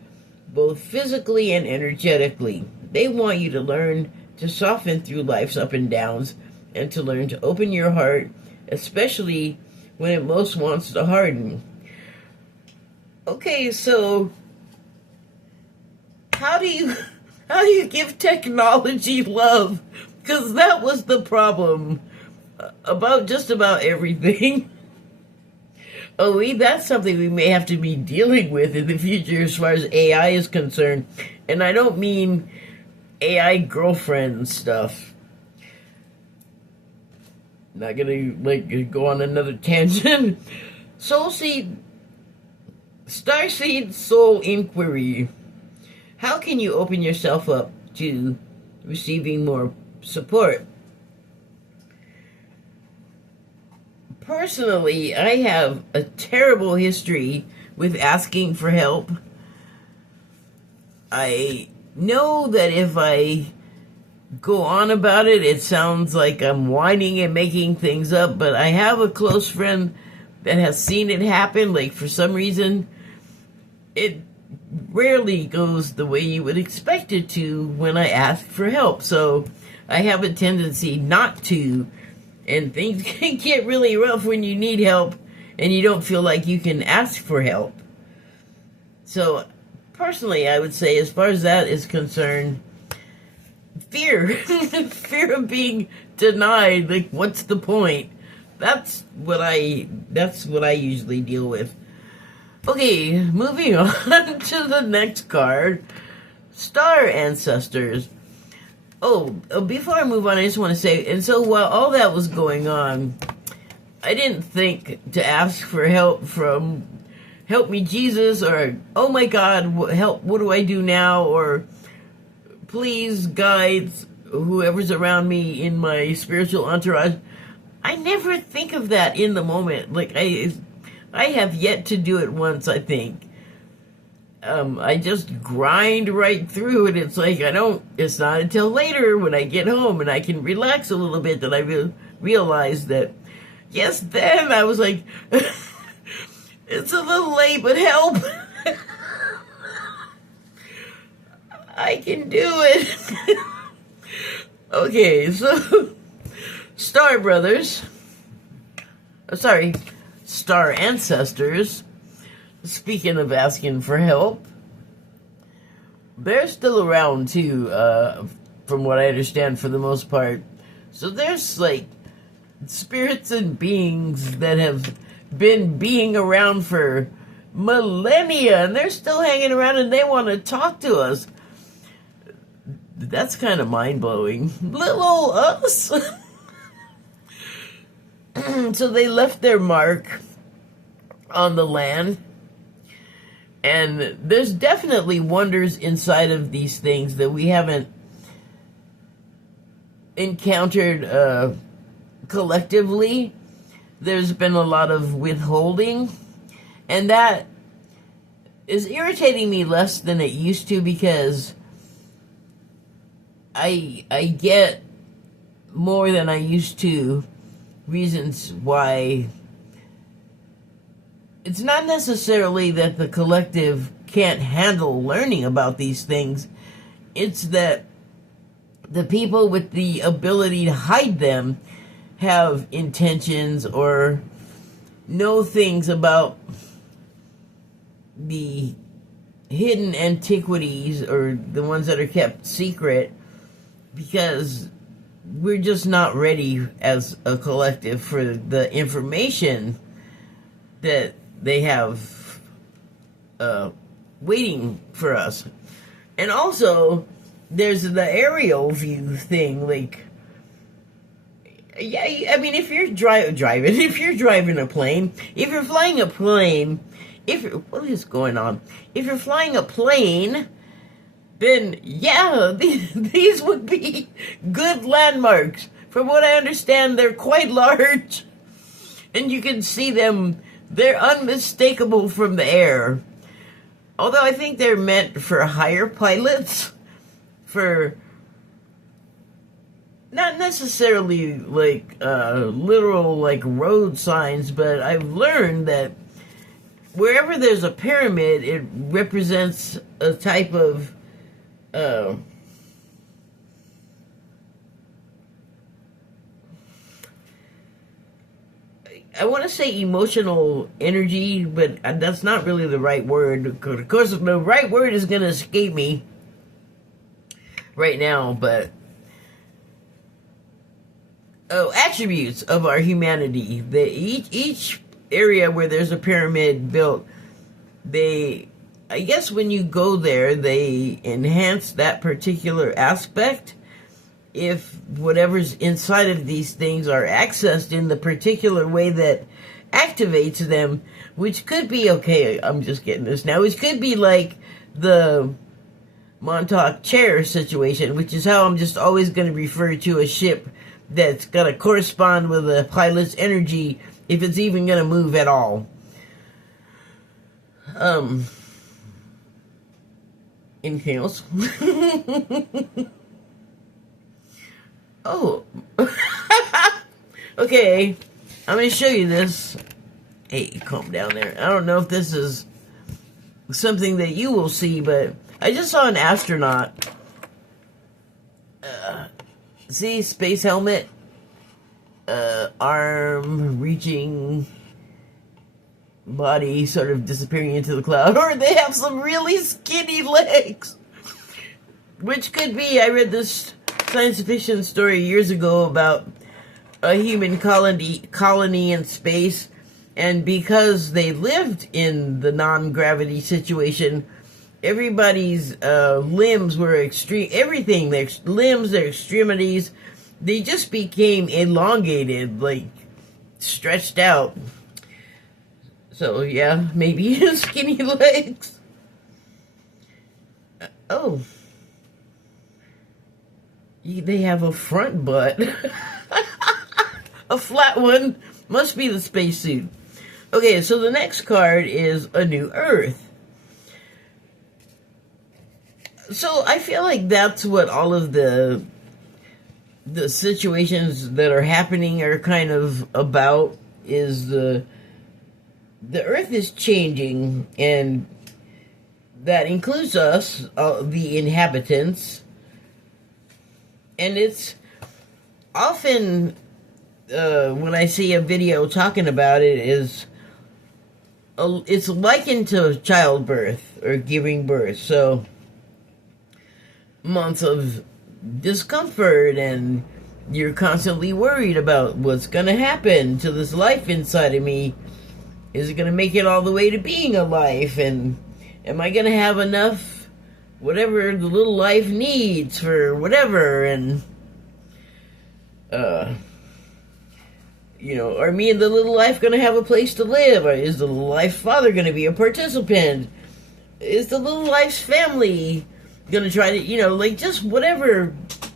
both physically and energetically. They want you to learn to soften through life's up and downs, and to learn to open your heart, especially when it most wants to harden. Okay, so how do you give technology love? Because that was the problem about just about everything. That's something we may have to be dealing with in the future as far as AI is concerned. And I don't mean AI girlfriend stuff. Not gonna go on another tangent. Starseed Soul Inquiry. How can you open yourself up to receiving more support? Personally, I have a terrible history with asking for help. I know that if I go on about it, it sounds like I'm whining and making things up, but I have a close friend that has seen it happen. For some reason, it rarely goes the way you would expect it to when I ask for help. So I have a tendency not to, and things can get really rough when you need help and you don't feel like you can ask for help. So personally, I would say, as far as that is concerned, fear of being denied. What's the point? That's what I usually deal with. Okay, moving on to the next card, Star Ancestors. Before I move on, I just want to say, and so while all that was going on, I didn't think to ask for help from Help Me Jesus, or oh my God, help, what do I do now, or please guides. whoever's around me in my spiritual entourage. I never think of that in the moment. Like I have yet to do it once, I think. I just grind right through it. It's like it's not until later when I get home and I can relax a little bit that I realize that, yes, then I was like, it's a little late, but help. I can do it. Okay, so Star Brothers, Star Ancestors, speaking of asking for help, they're still around too, from what I understand, for the most part. So there's like spirits and beings that have been being around for millennia, and they're still hanging around and they want to talk to us. That's kind of mind-blowing. Little old us. So they left their mark on the land. And there's definitely wonders inside of these things that we haven't encountered collectively. There's been a lot of withholding. And that is irritating me less than it used to, because I get more than I used to reasons why. It's not necessarily that the collective can't handle learning about these things. It's that the people with the ability to hide them have intentions or know things about the hidden antiquities, or the ones that are kept secret, because we're just not ready as a collective for the information that they have waiting for us. And also, there's the aerial view thing. Like, yeah, I mean, if you're if you're driving a plane, if you're flying a plane, what is going on? If you're flying a plane, then yeah, these would be good landmarks. From what I understand, they're quite large, and you can see them. They're unmistakable from the air. Although I think they're meant for higher pilots, for not necessarily like literal like road signs, but I've learned that wherever there's a pyramid, it represents a type of I want to say emotional energy, but that's not really the right word. Of course, the right word is going to escape me right now, but attributes of our humanity. Each area where there's a pyramid built, I guess when you go there, they enhance that particular aspect. If whatever's inside of these things are accessed in the particular way that activates them, which could be, okay, I'm just getting this now, which could be like the Montauk chair situation, which is how I'm just always going to refer to a ship that's going to correspond with a pilot's energy, if it's even going to move at all. Anything else? Oh. Okay. I'm going to show you this. Hey, calm down there. I don't know if this is something that you will see, but I just saw an astronaut. See, space helmet, arm reaching, body sort of disappearing into the cloud, or they have some really skinny legs, which could be, I read this science fiction story years ago about a human colony in space, and because they lived in the non-gravity situation, everybody's limbs were everything, their limbs, their extremities, they just became elongated, like stretched out. So yeah, maybe skinny legs. Oh. They have a front butt. A flat one must be the spacesuit. Okay, so the next card is A New Earth. So I feel like that's what all of the situations that are happening are kind of about, is the Earth is changing, and that includes us, the inhabitants, and it's often when I see a video talking about it, it's likened to childbirth or giving birth. So months of discomfort, and you're constantly worried about what's going to happen to this life inside of me. Is it going to make it all the way to being a life? And am I going to have enough, whatever the little life needs for whatever? And, are me and the little life going to have a place to live? Or is the little life father going to be a participant? Is the little life's family going to try to, just whatever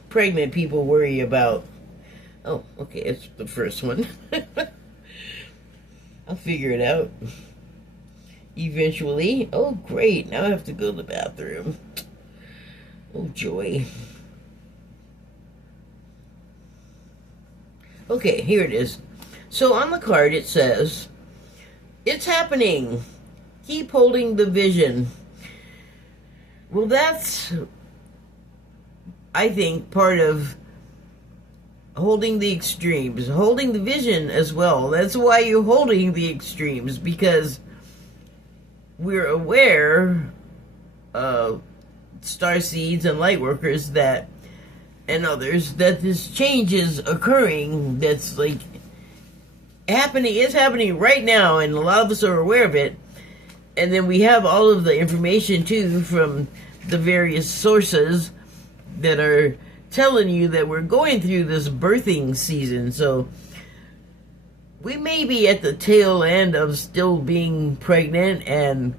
pregnant people worry about. Oh, okay, it's the first one. I'll figure it out eventually. Oh, great. Now I have to go to the bathroom. Oh, joy. Okay, here it is. So on the card it says, "It's happening. Keep holding the vision." Well, that's, I think, part of holding the extremes, holding the vision as well. That's why you're holding the extremes, because we're aware, starseeds and lightworkers and others, that this change is occurring, that's it's happening right now, and a lot of us are aware of it. And then we have all of the information too from the various sources that are telling you that we're going through this birthing season. So we may be at the tail end of still being pregnant and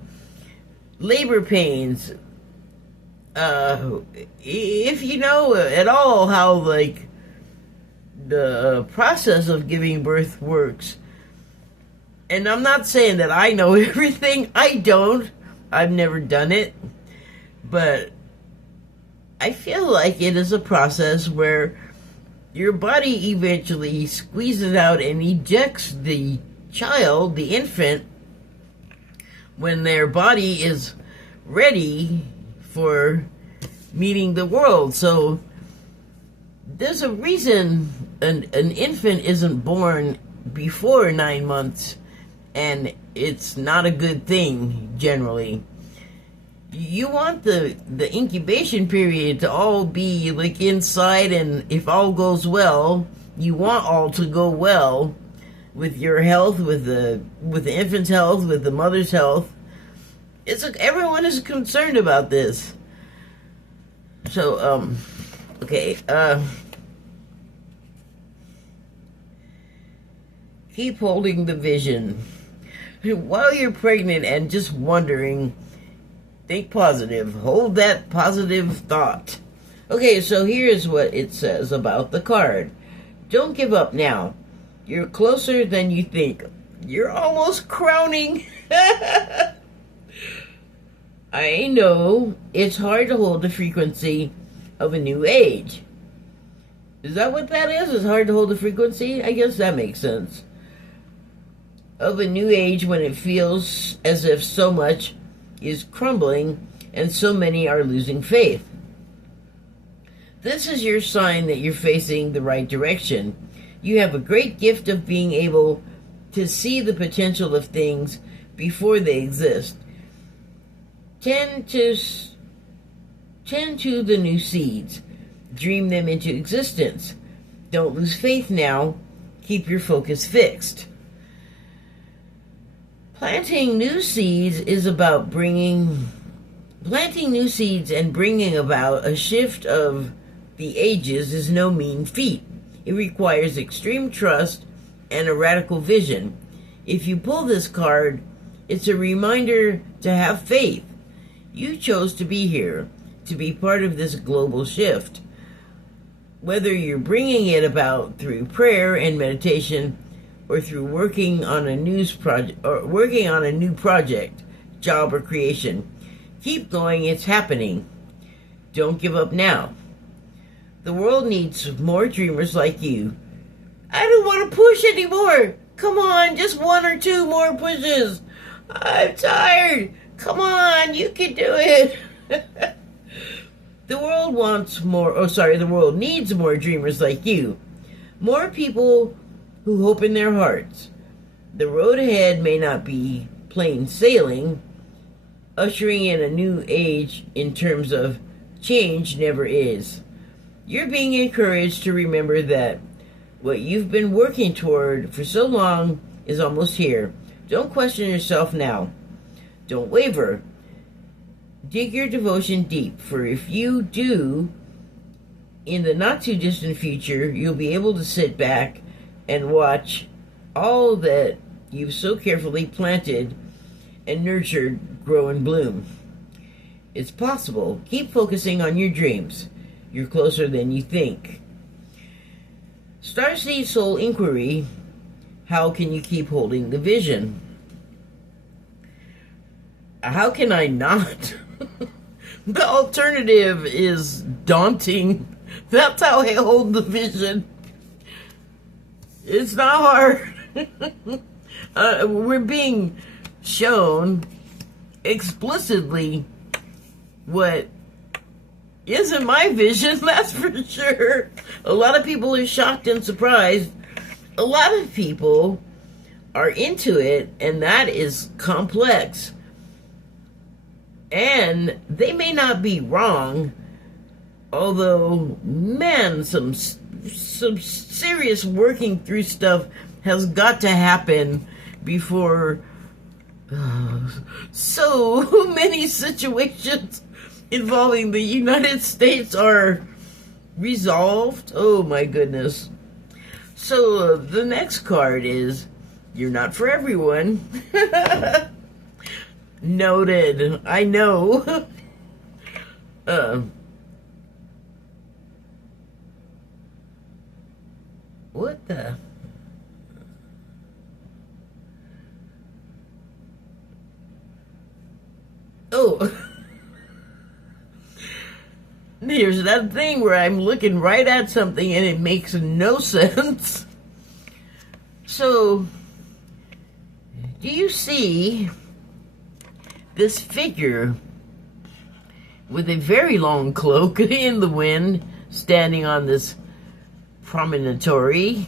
labor pains. If you know at all how the process of giving birth works, and I'm not saying that I know everything. I don't. I've never done it. But I feel like it is a process where your body eventually squeezes out and ejects the child, the infant, when their body is ready for meeting the world. So there's a reason an infant isn't born before 9 months. And it's not a good thing, generally. You want the incubation period to all be inside, and if all goes well, you want all to go well with your health, with the infant's health, with the mother's health. Everyone is concerned about this. So, okay, keep holding the vision. While you're pregnant and just wondering, think positive. Hold that positive thought. Okay, so here's what it says about the card. Don't give up now. You're closer than you think. You're almost crowning. I know it's hard to hold the frequency of a new age. Is that what that is? It's hard to hold the frequency? I guess that makes sense. Of a new age, when it feels as if so much is crumbling and so many are losing faith. This is your sign that you're facing the right direction. You have a great gift of being able to see the potential of things before they exist. Tend to the new seeds. Dream them into existence. Don't lose faith now. Keep your focus fixed. Planting new seeds and bringing about a shift of the ages is no mean feat. It requires extreme trust and a radical vision. If you pull this card, it's a reminder to have faith. You chose to be here, to be part of this global shift. Whether you're bringing it about through prayer and meditation or through working on a new project, job, or creation, keep going, it's happening. Don't give up now. The world needs more dreamers like you. I don't want to push anymore. Come on, just one or two more pushes. I'm tired. Come on, you can do it. The world needs more dreamers like you. More people who hope in their hearts. The road ahead may not be plain sailing. Ushering in a new age in terms of change never is. You're being encouraged to remember that what you've been working toward for so long is almost here. Don't question yourself now. Don't waver. Dig your devotion deep, for if you do, in the not-too-distant future, you'll be able to sit back and watch all that you've so carefully planted and nurtured grow and bloom. It's possible. Keep focusing on your dreams. You're closer than you think. Starseed Soul Inquiry: how can you keep holding the vision? How can I not? The alternative is daunting. That's how I hold the vision. It's not hard. We're being shown explicitly what isn't my vision, that's for sure. A lot of people are shocked and surprised. A lot of people are into it, and that is complex. And they may not be wrong, although, man, some serious working through stuff has got to happen before so many situations involving the United States are resolved. Oh my goodness. So the next card is, you're not for everyone. Noted. I know. What the? Oh. There's that thing where I'm looking right at something and it makes no sense. So, do you see this figure with a very long cloak in the wind standing on this promontory?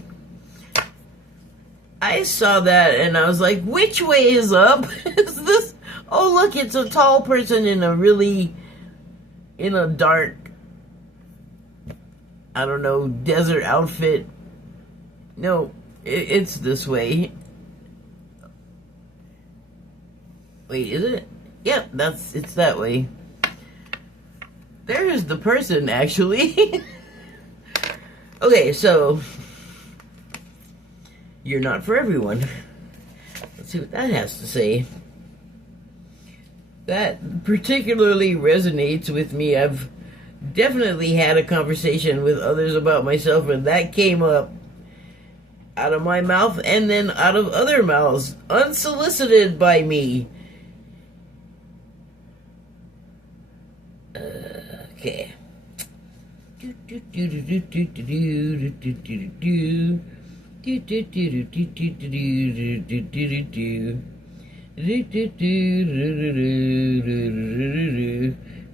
I saw that and I was like, which way is up? Is this? Oh, look, it's a tall person in a dark, I don't know, desert outfit. No, it's this way. Wait, is it? Yep, it's that way. There's the person, actually. Okay, so you're not for everyone. Let's see what that has to say. That particularly resonates with me. I've definitely had a conversation with others about myself, and that came up out of my mouth and then out of other mouths, unsolicited by me. Okay.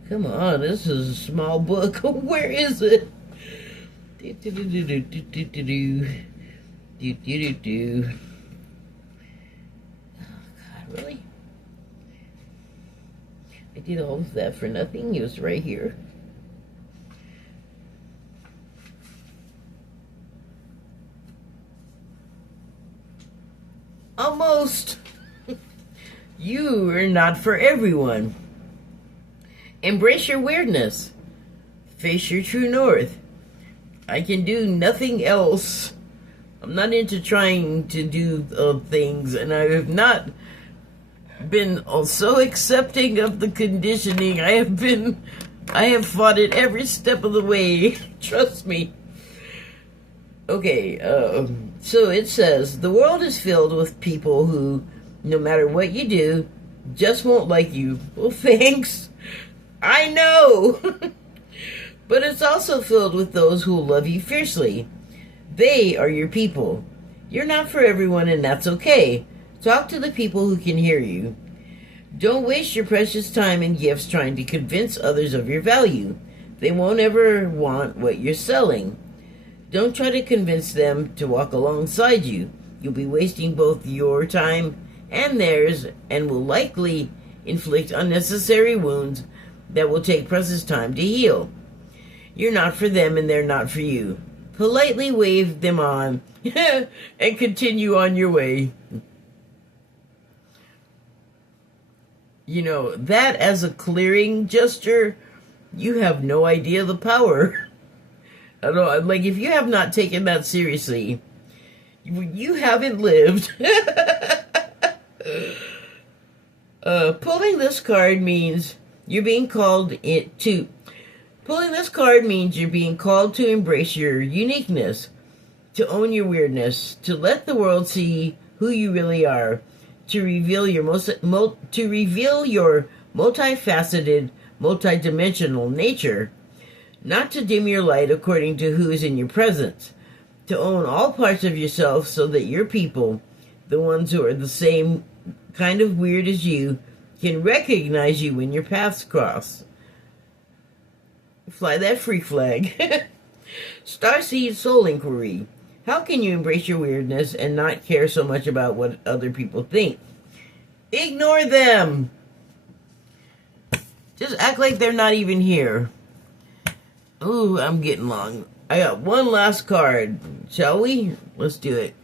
Come on, this is a small book. Where is it? Oh, God, really? I did all of that for nothing. It was right here. Almost. You are not for everyone. Embrace your weirdness. Face your true north. I can do nothing else. I'm not into trying to do things, and I have not been so accepting of the conditioning. I have fought it every step of the way. Trust me. Okay, so it says the world is filled with people who, no matter what you do, just won't like you. Well, thanks. I know. But it's also filled with those who will love you fiercely. They are your people. You're not for everyone, and that's okay. Talk to the people who can hear you. Don't waste your precious time and gifts trying to convince others of your value. They won't ever want what you're selling. Don't try to convince them to walk alongside you. You'll be wasting both your time and theirs and will likely inflict unnecessary wounds that will take precious time to heal. You're not for them and they're not for you. Politely wave them on and continue on your way. You know, that as a clearing gesture, you have no idea the power. I don't know, like, if you have not taken that seriously, you haven't lived. Pulling this card means you're being called to. Pulling this card means you're being called to embrace your uniqueness, to own your weirdness, to let the world see who you really are, to reveal your multifaceted, multidimensional nature, not to dim your light according to who is in your presence, to own all parts of yourself so that your people, the ones who are the same kind of weird as you, can recognize you when your paths cross. Fly that freak flag. Starseed Soul Inquiry. How can you embrace your weirdness and not care so much about what other people think? Ignore them. Just act like they're not even here. Ooh, I'm getting long. I got one last card. Shall we? Let's do it.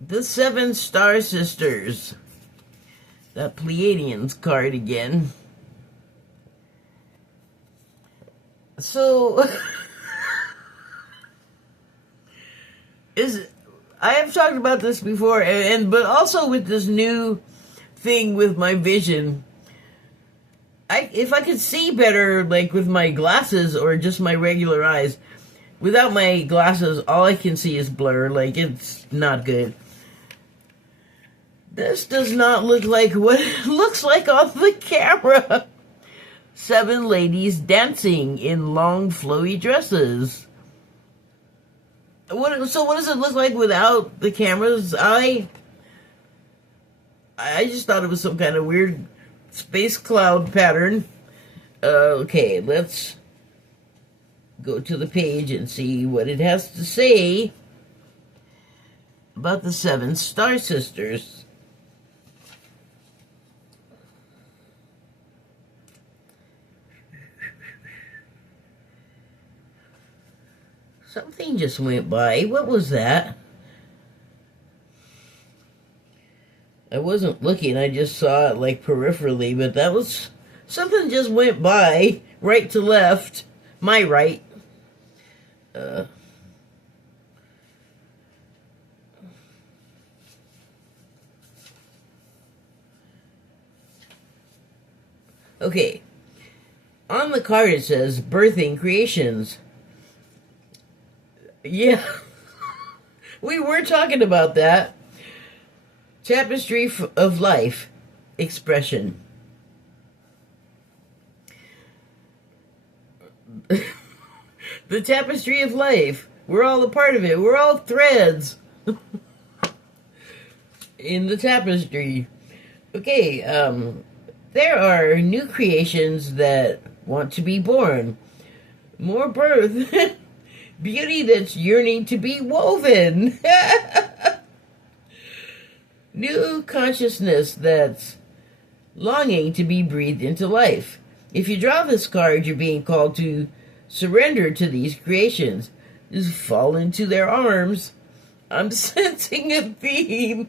The Seven Star Sisters. That Pleiadians card again. So, I have talked about this before, but also with this new thing with my vision. If I could see better, like with my glasses or just my regular eyes, without my glasses, all I can see is blur. Like, it's not good. This does not look like what it looks like on the camera. 7 ladies dancing in long, flowy dresses. So what does it look like without the camera's eye? I just thought it was some kind of weird space cloud pattern. Okay, let's go to the page and see what it has to say about the 7 Star Sisters. Something just went by. What was that? I wasn't looking. I just saw it like peripherally, but that was... Something just went by. Right to left. My right. Okay. On the card it says, Birthing Creations. Yeah, we were talking about that. Tapestry of Life expression. The tapestry of life. We're all a part of it. We're all threads in the tapestry. Okay, there are new creations that want to be born. More birth. Beauty that's yearning to be woven. New consciousness that's longing to be breathed into life. If you draw this card, you're being called to surrender to these creations. Just fall into their arms. I'm sensing a theme.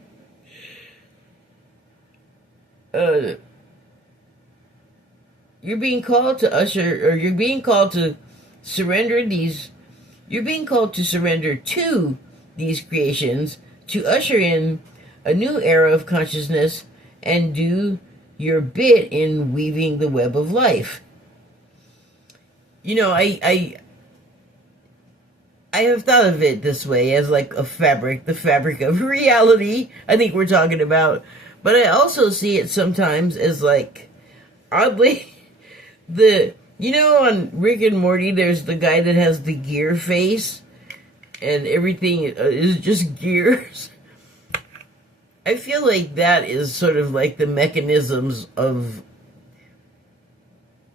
You're being called to usher, or you're being called to surrender these. You're being called to surrender to these creations, to usher in a new era of consciousness and do your bit in weaving the web of life. You know, I I have thought of it this way as like a fabric, the fabric of reality. I think we're talking about, but I also see it sometimes as like oddly on Rick and Morty, there's the guy that has the gear face, and everything is just gears. I feel like that is sort of like the mechanisms of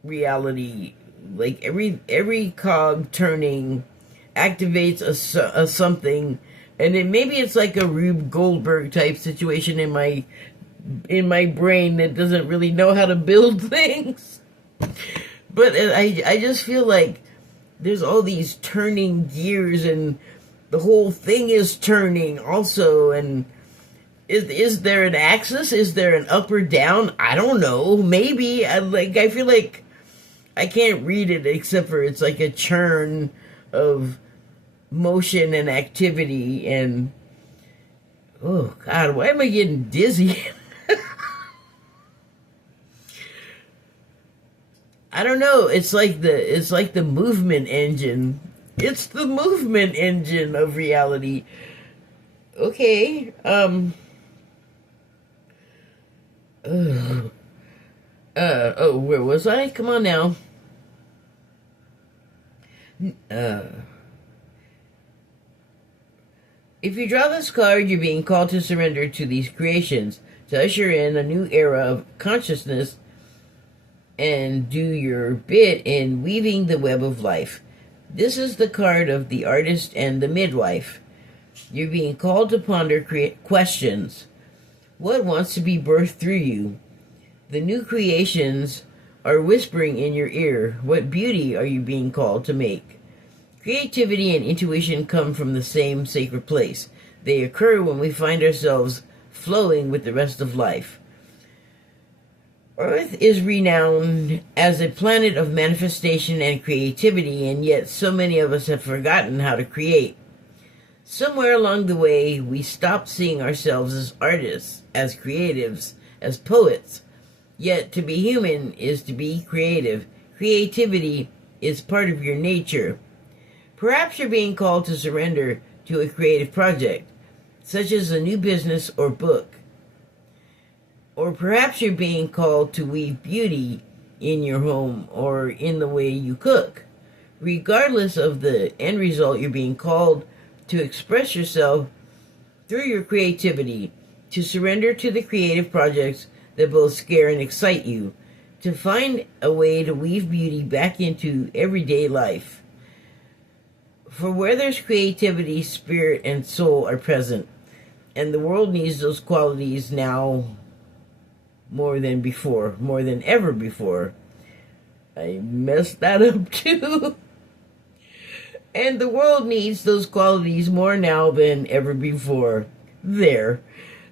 reality. Like every cog turning activates a something, and then maybe it's like a Rube Goldberg type situation in my brain that doesn't really know how to build things. But I just feel like there's all these turning gears, and the whole thing is turning also. And is there an axis? Is there an up or down? I don't know. Maybe. I feel like I can't read it except for it's like a churn of motion and activity. And oh God, why am I getting dizzy? I don't know. It's like the movement engine. It's the movement engine of reality. Okay. Where was I? Come on now. If you draw this card, you're being called to surrender to these creations, to usher in a new era of consciousness and do your bit in weaving the web of life. This is the card of the artist and the midwife. You're being called to ponder questions. What wants to be birthed through you? The new creations are whispering in your ear. What beauty are you being called to make? Creativity and intuition come from the same sacred place. They occur when we find ourselves flowing with the rest of life. Earth is renowned as a planet of manifestation and creativity, and yet so many of us have forgotten how to create. Somewhere along the way, we stopped seeing ourselves as artists, as creatives, as poets. Yet to be human is to be creative. Creativity is part of your nature. Perhaps you're being called to surrender to a creative project, such as a new business or book. Or perhaps you're being called to weave beauty in your home or in the way you cook. Regardless of the end result, you're being called to express yourself through your creativity, to surrender to the creative projects that both scare and excite you, to find a way to weave beauty back into everyday life. For where there's creativity, spirit and soul are present, and the world needs those qualities now more than before, more than ever before. I messed that up too. And the world needs those qualities more now than ever before. There.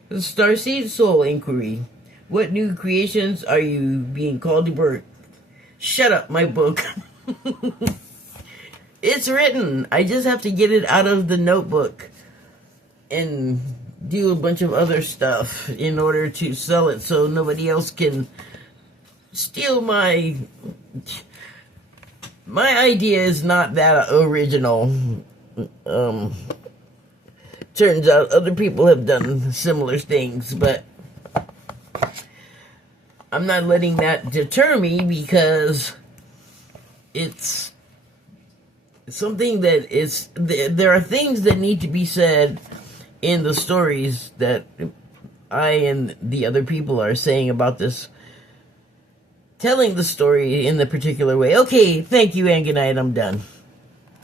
The Starseed Soul Inquiry. What new creations are you being called to birth? Shut up, my book. It's written. I just have to get it out of the notebook and do a bunch of other stuff in order to sell it so nobody else can steal my idea is not that original. Turns out other people have done similar things, but I'm not letting that deter me because it's something that is, there are things that need to be said in the stories that I and the other people are saying about this, telling the story in the particular way. Okay, thank you and good night, I'm done.